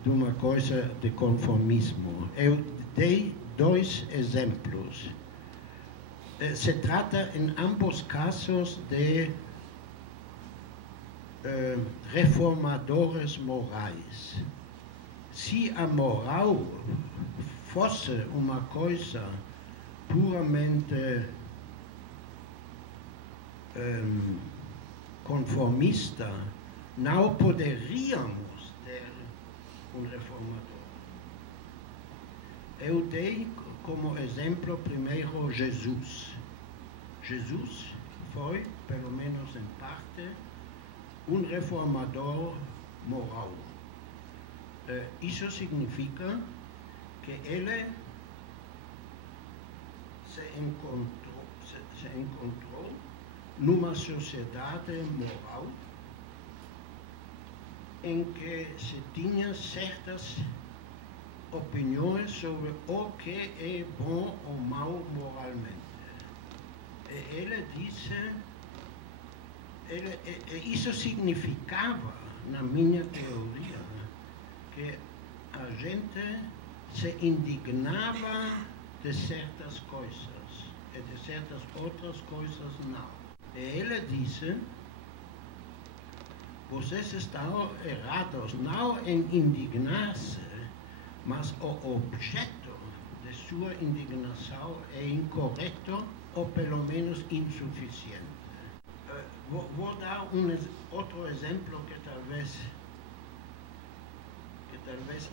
de uma coisa de conformismo. Eu dei 2 exemplos. Se trata, em ambos casos, de reformadores morais. Se a moral fosse uma coisa puramente conformista, não poderíamos ter um reformador. Eu dei como exemplo primeiro Jesus. Jesus foi, pelo menos em parte, um reformador moral. Isso significa que ele se encontrou numa sociedade moral em que se tinha certas opiniões sobre o que é bom ou mau moralmente. Ele disse, isso significava, na minha teoria, que a gente se indignava de certas coisas e de certas outras coisas não. E ele disse, vocês estão errados não em indignar-se, mas o objeto de sua indignação é incorreto ou pelo menos insuficiente. Vou dar outro exemplo que talvez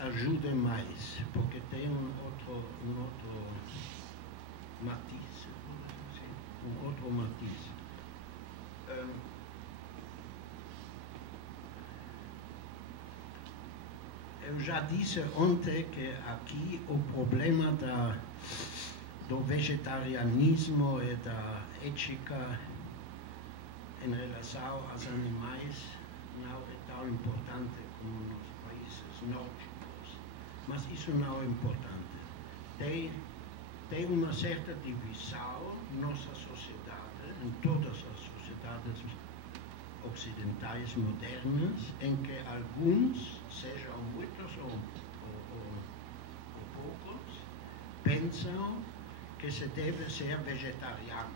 ajude mais, porque tem um outro matiz. Eu já disse ontem que aqui o problema do vegetarianismo e da ética em relação aos animais não é tão importante como nos países nórdicos, mas isso não é importante. Tem uma certa divisão em nossa sociedade, em todas as sociedades ocidentais modernas, em que alguns, sejam muitos ou poucos, pensam que se deve ser vegetariano.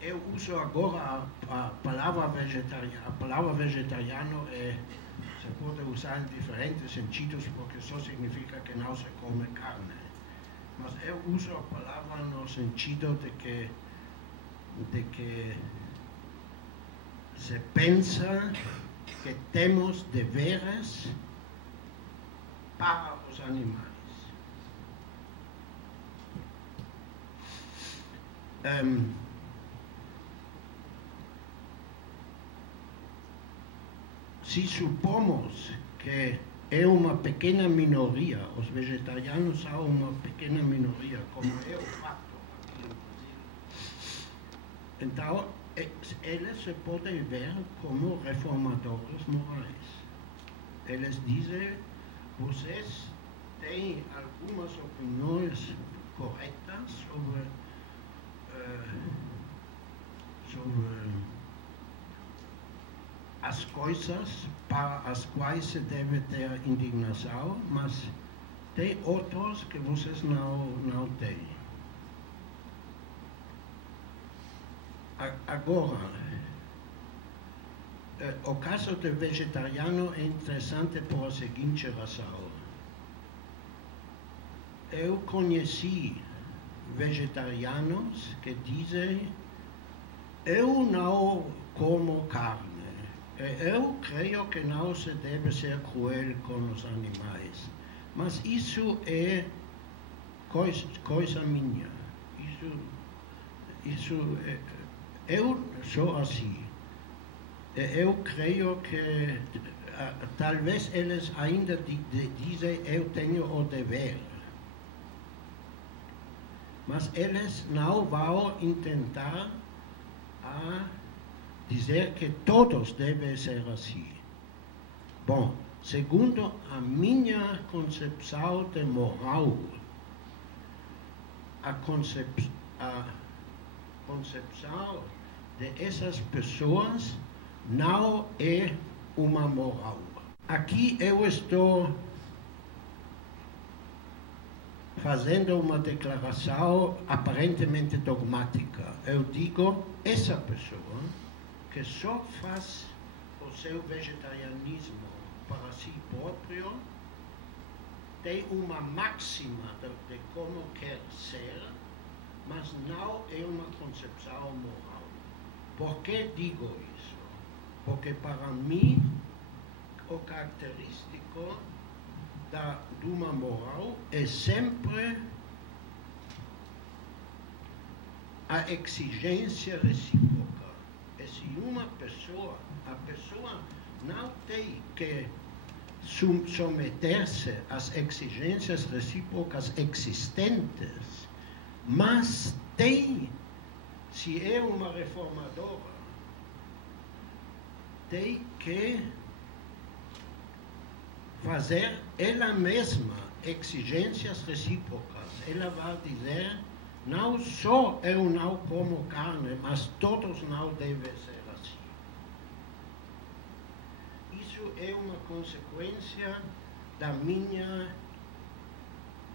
Eu uso agora a palavra vegetariano. A palavra vegetariano se pode usar em diferentes sentidos, porque só significa que não se come carne. Mas eu uso a palavra no sentido de que se pensa que temos deveres para os animais. Se supomos que é uma pequena minoria, os vegetarianos são uma pequena minoria, como é o fato aqui no Brasil, então eles se podem ver como reformadores morais. Eles dizem, vocês têm algumas opiniões corretas sobre as coisas para as quais se deve ter indignação, mas tem outros que vocês não têm. Agora, o caso do vegetariano é interessante por a seguinte razão. Eu conheci vegetarianos que dizem, eu não como carne. Eu creio que não se deve ser cruel com os animais, mas isso é coisa minha. Eu sou assim. Eu creio que talvez eles ainda dizem eu tenho o dever, mas eles não vão intentar dizer que todos devem ser assim. Bom, segundo a minha concepção de moral, a concepção dessas pessoas não é uma moral. Aqui eu estou fazendo uma declaração aparentemente dogmática. Eu digo, essa pessoa que só faz seu vegetarianismo para si próprio, tem uma máxima de como quer ser, mas não é uma concepção moral. Por que digo isso? Porque para mim, o característico de uma moral é sempre a exigência recíproca. E se uma pessoa, a pessoa não tem que submeter-se às exigências recíprocas existentes, mas tem, se é uma reformadora, tem que fazer ela mesma exigências recíprocas. Ela vai dizer, não só eu não como carne, mas todos não devem ser assim. Isso é uma consequência da minha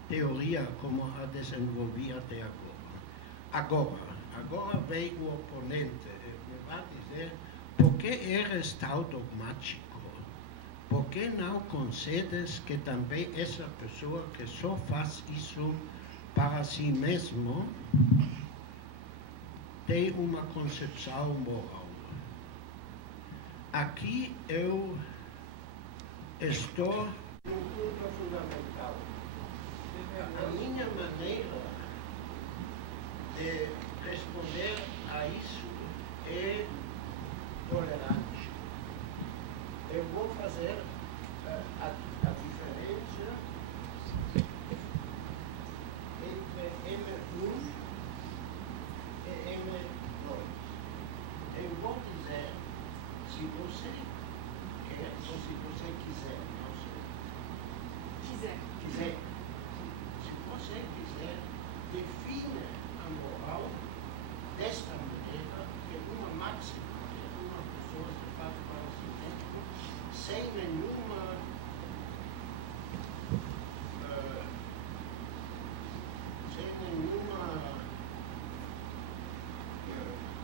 teoria, como a desenvolvi até agora. Agora vem o oponente e vai dizer, por que eres tão dogmático? Por que não concedes que também essa pessoa que só faz isso para si mesmo tem uma concepção moral? Aqui eu estou num ponto fundamental. A minha maneira de responder a isso é tolerante. Eu vou fazer a diferença entre M1 e M2. Eu vou dizer, se você quer ou se você quiser, não sei. Quiser. Se você quiser, define a moral desta maneira, que é uma máxima que uma pessoa se faz para si mesmo, sem nenhuma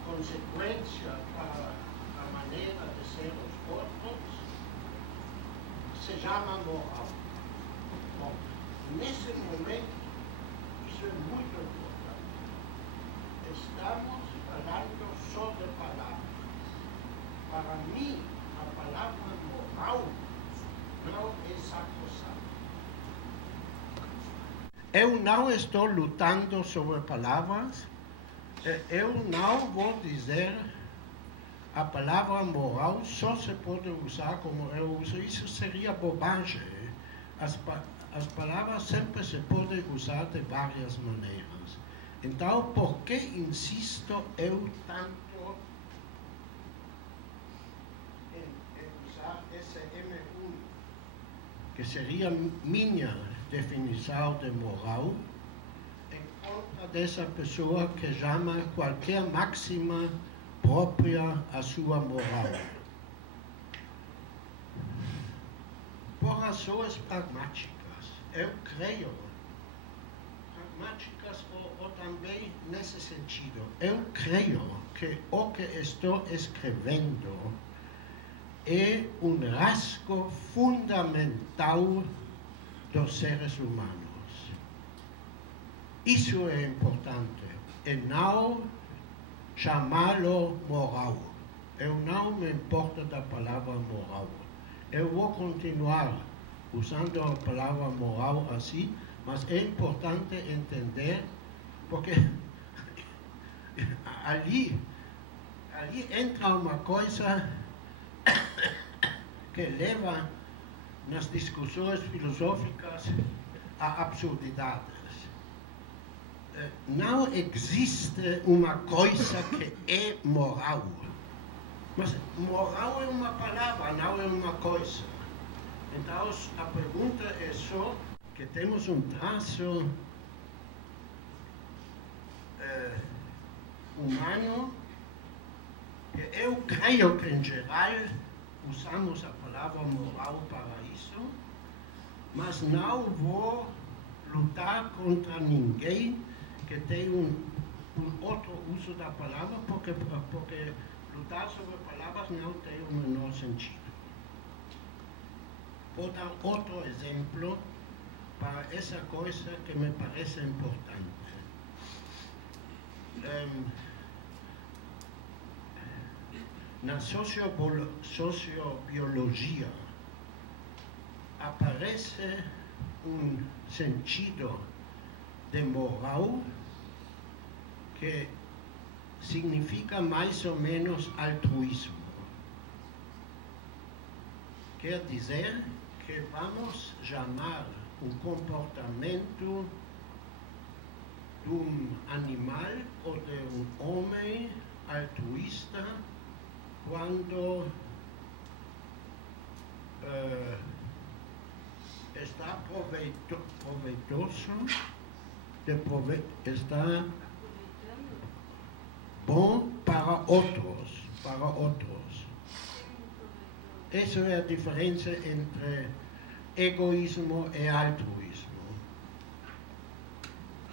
consequência para a maneira de ser os outros, se chama moral. Bom, nesse momento, isso é muito importante. Estamos falando sobre palavras. Para mim, a palavra moral não é sacrossanta. Eu não estou lutando sobre palavras. Eu não vou dizer a palavra moral só se pode usar como eu uso. Isso seria bobagem. As palavras sempre se podem usar de várias maneiras. Então, por que insisto eu tanto em usar esse M1, que seria minha definição de moral, em contra dessa pessoa que chama qualquer máxima própria a sua moral? Por razões pragmáticas. Eu creio, pragmáticas ou também nesse sentido, eu creio que o que estou escrevendo é um rasgo fundamental dos seres humanos. Isso é importante, e não chamá-lo moral. Eu não me importo da palavra moral. Eu vou continuar usando a palavra moral assim, mas é importante entender, porque ali entra uma coisa que leva nas discussões filosóficas a absurdidades. Não existe uma coisa que é moral. Mas moral é uma palavra, não é uma coisa. Então a pergunta é só que temos um traço humano que eu creio que em geral usamos a palavra moral para isso, mas não vou lutar contra ninguém que tem um outro uso da palavra, porque lutar sobre palavras não tem o menor sentido. Vou dar outro exemplo para essa coisa que me parece importante. Na sociobiologia aparece um sentido de moral que significa mais ou menos altruísmo. Quer dizer que vamos chamar um comportamento de um animal ou de um homem altruísta quando está proveitoso, está bom para outros. Essa é a diferença entre egoísmo e altruísmo.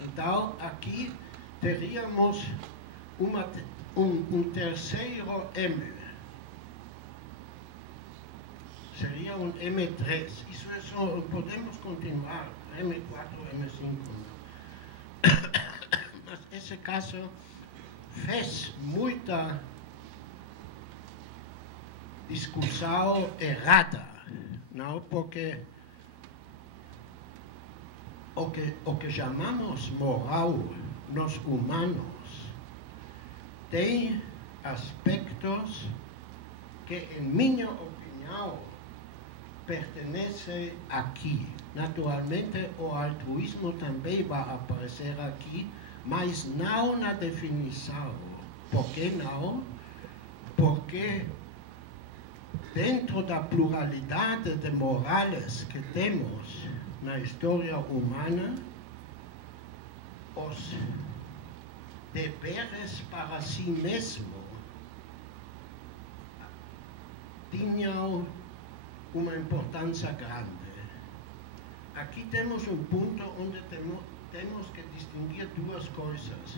Então, aqui teríamos um terceiro M. Seria um M3. Isso é só, podemos continuar, M4, M5. Mas esse caso fez muita discussão errada, não? Porque o que chamamos moral nos humanos tem aspectos que, em minha opinião, pertenecem aqui. Naturalmente, o altruísmo também vai aparecer aqui, mas não na definição. Por que não? Porque dentro da pluralidade de morales que temos na história humana, os deveres para si mesmo tinham uma importância grande. Aqui temos um ponto onde temos que distinguir duas coisas.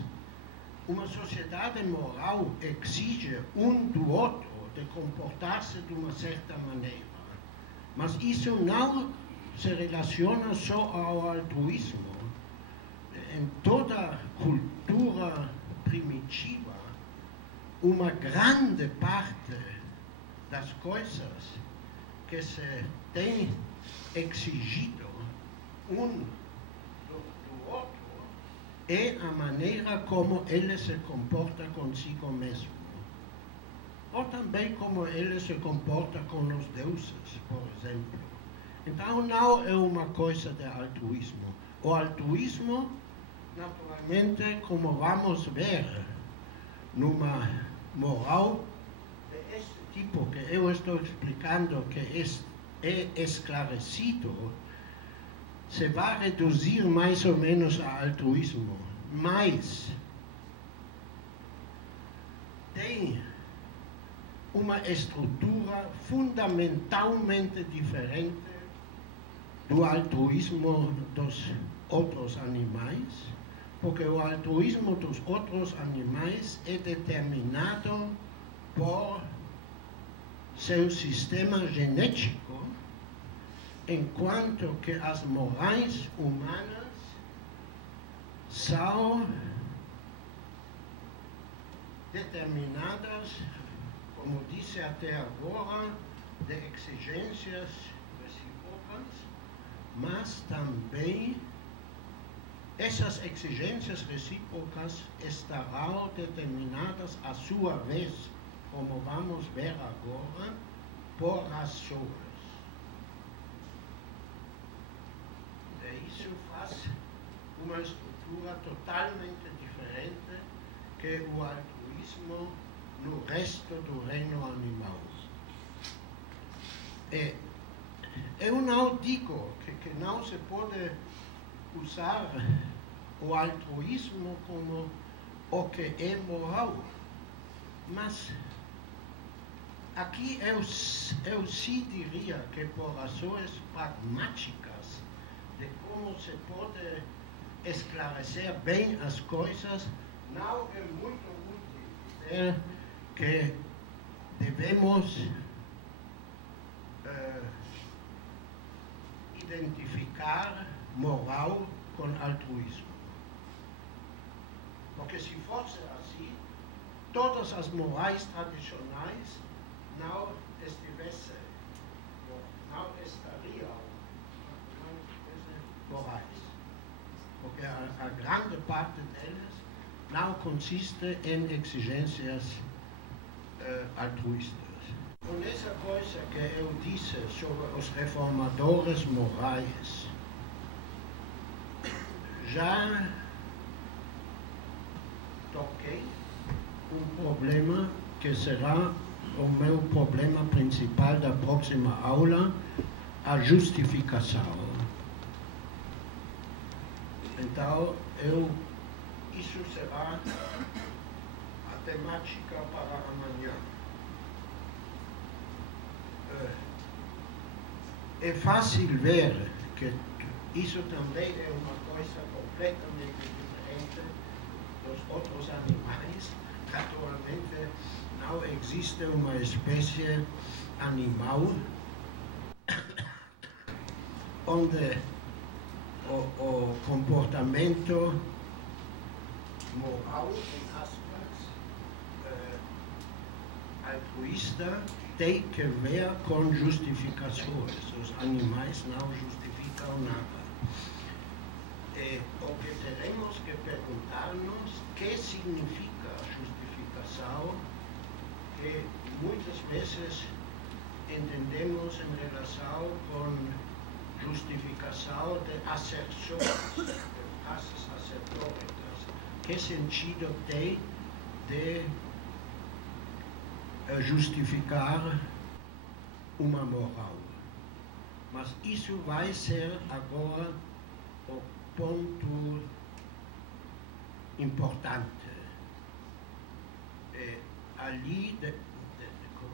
Uma sociedade moral exige um do outro de comportar-se de uma certa maneira. Mas isso não se relaciona só ao altruísmo. Em toda cultura primitiva, uma grande parte das coisas que se tem exigido um do outro é a maneira como ele se comporta consigo mesmo. Ou também como ele se comporta com os deuses, por exemplo. Então não é uma coisa de altruísmo. O altruísmo, naturalmente, como vamos ver, numa moral desse tipo que eu estou explicando, que é esclarecido, se vai reduzir mais ou menos a altruísmo. Mas tem uma estrutura fundamentalmente diferente do altruísmo dos outros animais, porque o altruísmo dos outros animais é determinado por seu sistema genético, enquanto que as morais humanas são determinadas, como disse até agora, de exigências recíprocas, mas também essas exigências recíprocas estarão determinadas à sua vez, como vamos ver agora, por razões. E isso faz uma estrutura totalmente diferente que o altruísmo no resto do reino animal. Eu não digo que não se pode usar o altruísmo como o que é moral, mas aqui eu sim diria que por razões pragmáticas de como se pode esclarecer bem as coisas, não é muito útil dizer que devemos identificar moral com altruísmo. Porque se fosse assim, todas as morais tradicionais não estariam morais. Porque a grande parte delas não consiste em exigências altruístas. Com essa coisa que eu disse sobre os reformadores morais, já toquei um problema que será o meu problema principal da próxima aula, a justificação. Então, isso será a temática para amanhã. É fácil ver que isso também é uma coisa completamente diferente dos outros animais. Naturalmente, não existe uma espécie animal onde o comportamento moral, em aspas, altruísta, tem que ver com justificações. Os animais não justificam nada. O que teremos que perguntar-nos que significa justificação, que muitas vezes entendemos em relação com justificação de asserções, frases assertóricas. Que sentido tem de justificar uma moral? Mas isso vai ser agora o ponto importante. Ali,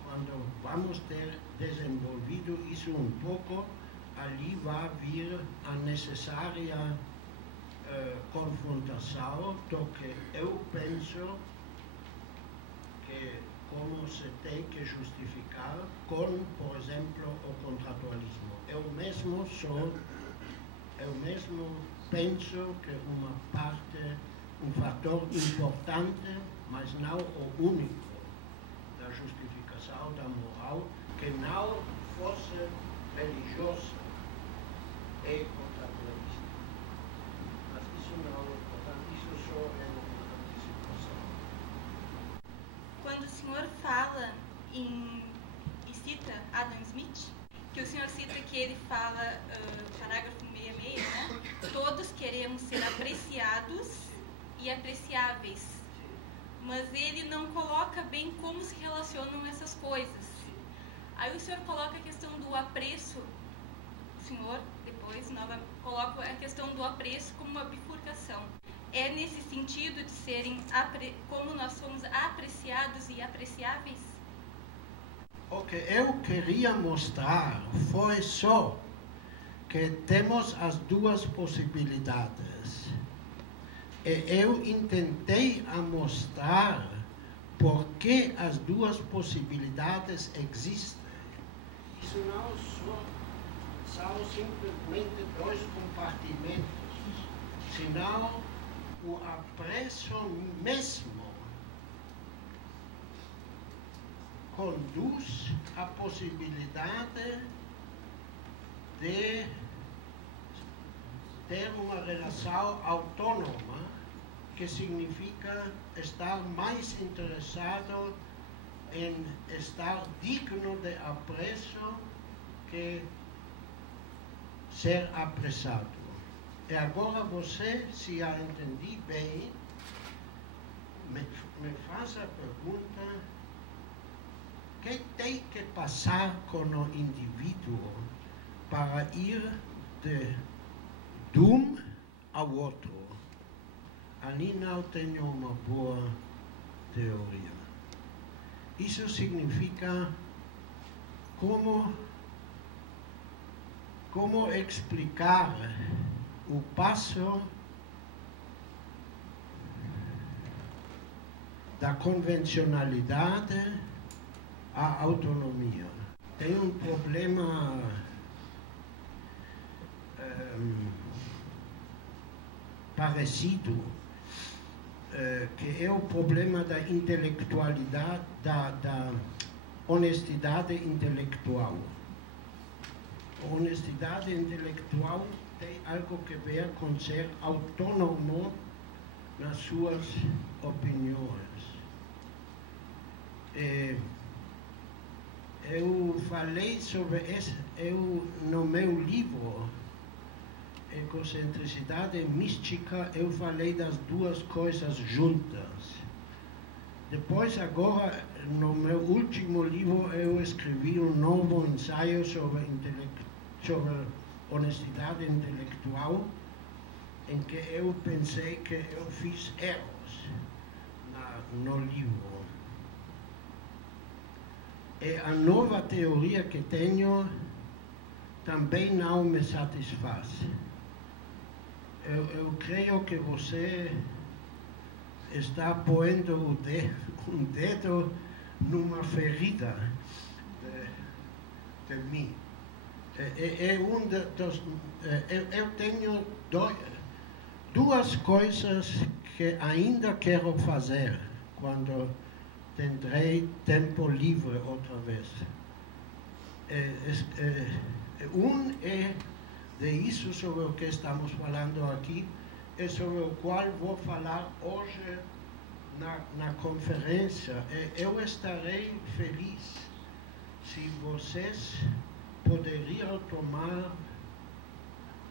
quando vamos ter desenvolvido isso um pouco, ali vai vir a necessária confrontação do que eu penso que como se tem que justificar com, por exemplo, o contratualismo. Eu mesmo penso que uma parte, um fator importante, mas não o único, da justificação da moral, que não fosse religiosa e contratualista. Mas isso não é importante, isso só é uma antecipação. Quando o senhor fala e cita Adam Smith, que o senhor cita que ele fala, parágrafo 66, né? Todos queremos ser apreciados e apreciáveis, mas ele não coloca bem como se relacionam essas coisas. Aí o senhor coloca a questão do apreço, o senhor depois coloca a questão do apreço como uma bifurcação. É nesse sentido de serem, como nós somos apreciados e apreciáveis? O que eu queria mostrar foi só que temos as duas possibilidades. E eu tentei mostrar por que as duas possibilidades existem. Isso não são simplesmente dois compartimentos, senão o apreço mesmo conduz à possibilidade de ter uma relação autônoma, que significa estar mais interessado em estar digno de apreço que ser apressado. E agora você, se eu entendi bem, me faz a pergunta: o que tem que passar com o indivíduo para ir de um ao outro? Ali não tenho uma boa teoria. Isso significa como explicar o passo da convencionalidade a autonomia. Tem um problema parecido, que é o problema da intelectualidade, da honestidade intelectual. A honestidade intelectual tem algo que ver com ser autônomo nas suas opiniões. Eu falei sobre isso no meu livro, Egocentricidade e Mística, eu falei das duas coisas juntas. Depois, agora, no meu último livro, eu escrevi um novo ensaio sobre honestidade intelectual, em que eu pensei que eu fiz erros no livro. E a nova teoria que tenho também não me satisfaz. Eu creio que você está pondo um dedo numa ferida de mim. Eu tenho duas coisas que ainda quero fazer quando terei tempo livre outra vez. Um é de isso sobre o que estamos falando aqui, e sobre o qual vou falar hoje na conferência. Eu estarei feliz se vocês poderiam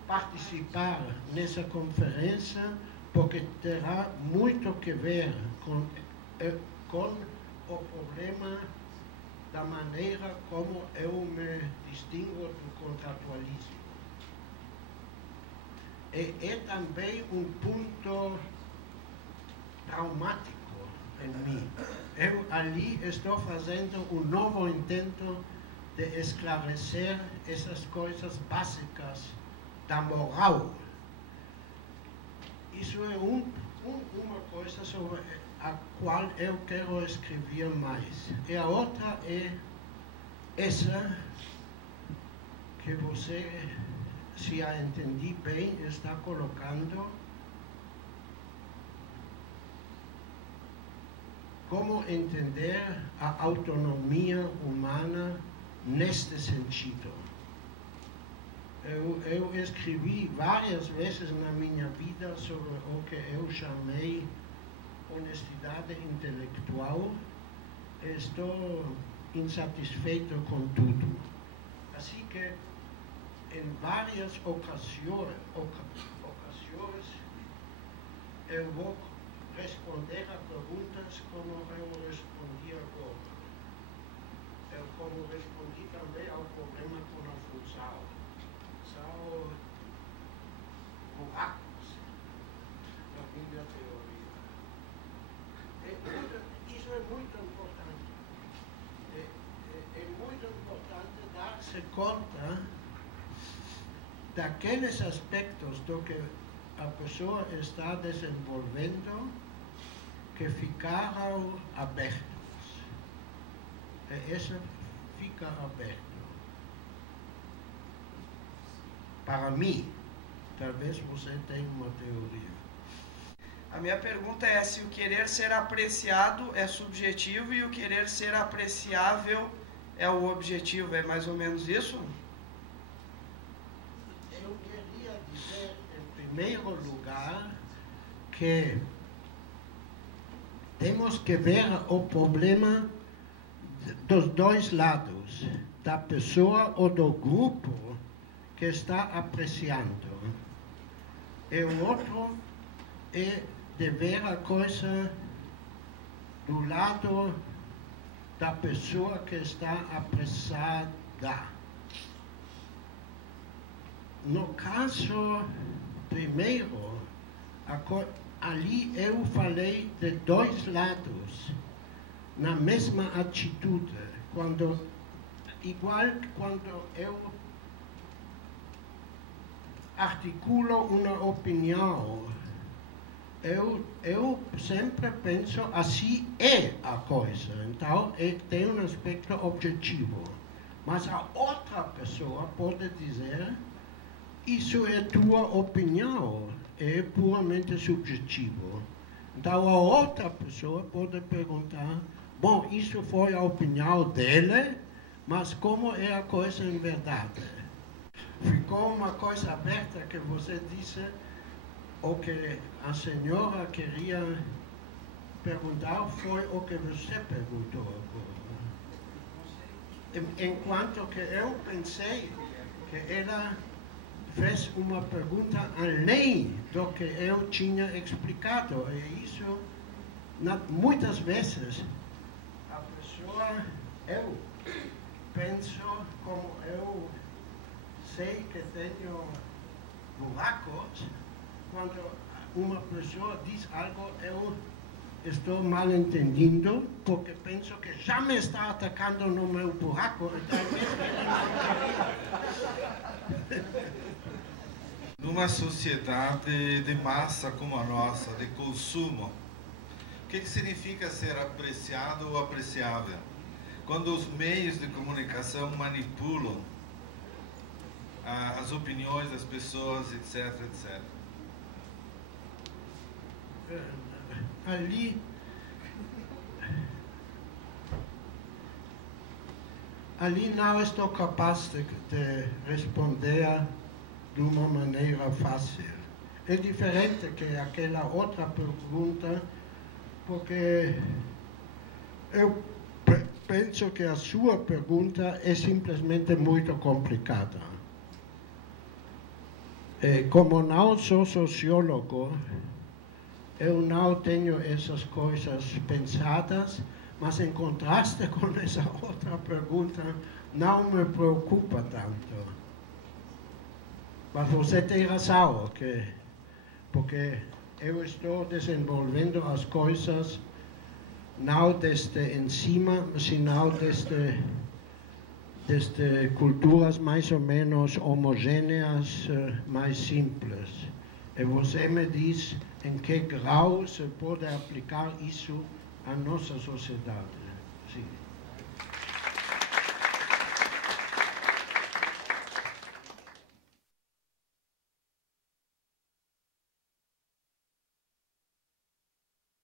participar nessa conferência, porque terá muito que ver com o problema da maneira como eu me distingo do contratualismo. É também um ponto traumático em mim. Eu ali estou fazendo um novo intento de esclarecer essas coisas básicas da moral. Isso é uma coisa sobre a qual eu quero escrever mais. E a outra é essa que você, se a entendi bem, está colocando como entender a autonomia humana neste sentido. Eu escrevi várias vezes na minha vida sobre o que eu chamei honestidade intelectual. Estou insatisfeito com tudo. Assim que, em várias ocasiões eu vou responder a perguntas como eu respondi agora. Eu como respondi também ao problema com a função. São buracos na minha teoria. Isso é muito importante. É muito importante dar-se conta daqueles aspectos do que a pessoa está desenvolvendo que ficaram abertos. E isso fica aberto. Para mim, talvez você tenha uma teoria. A minha pergunta é se o querer ser apreciado é subjetivo e o querer ser apreciável é o objetivo. É mais ou menos isso? Eu queria dizer, em primeiro lugar, que temos que ver o problema dos dois lados, da pessoa ou do grupo que está apreciando. E o outro é de ver a coisa do lado da pessoa que está apreciada. No caso primeiro, ali eu falei de dois lados, na mesma atitude, igual quando eu articulo uma opinião eu sempre penso, assim é a coisa. Então, tem um aspecto objetivo. Mas a outra pessoa pode dizer, isso é tua opinião, é puramente subjetivo. Então, a outra pessoa pode perguntar, bom, isso foi a opinião dele, mas como é a coisa em verdade? Ficou uma coisa aberta que você disse, o que a senhora queria perguntar foi o que você perguntou agora. Enquanto que eu pensei que ela fez uma pergunta além do que eu tinha explicado. E isso, muitas vezes, a pessoa, eu penso, como eu sei que tenho buracos, quando uma pessoa diz algo, eu estou mal entendendo, porque penso que já me está atacando no meu buraco. Numa sociedade de massa como a nossa, de consumo, o que significa ser apreciado ou apreciável? Quando os meios de comunicação manipulam as opiniões das pessoas, etc, etc. Ali não estou capaz de responder de uma maneira fácil. É diferente que aquela outra pergunta, porque eu penso que a sua pergunta é simplesmente muito complicada. Como não sou sociólogo, eu não tenho essas coisas pensadas, mas em contraste com essa outra pergunta, não me preocupa tanto. Mas você tem razão, porque eu estou desenvolvendo as coisas não desde em cima, senão desde culturas mais ou menos homogêneas, mais simples. E você me diz em que grau se pode aplicar isso à nossa sociedade. Sim.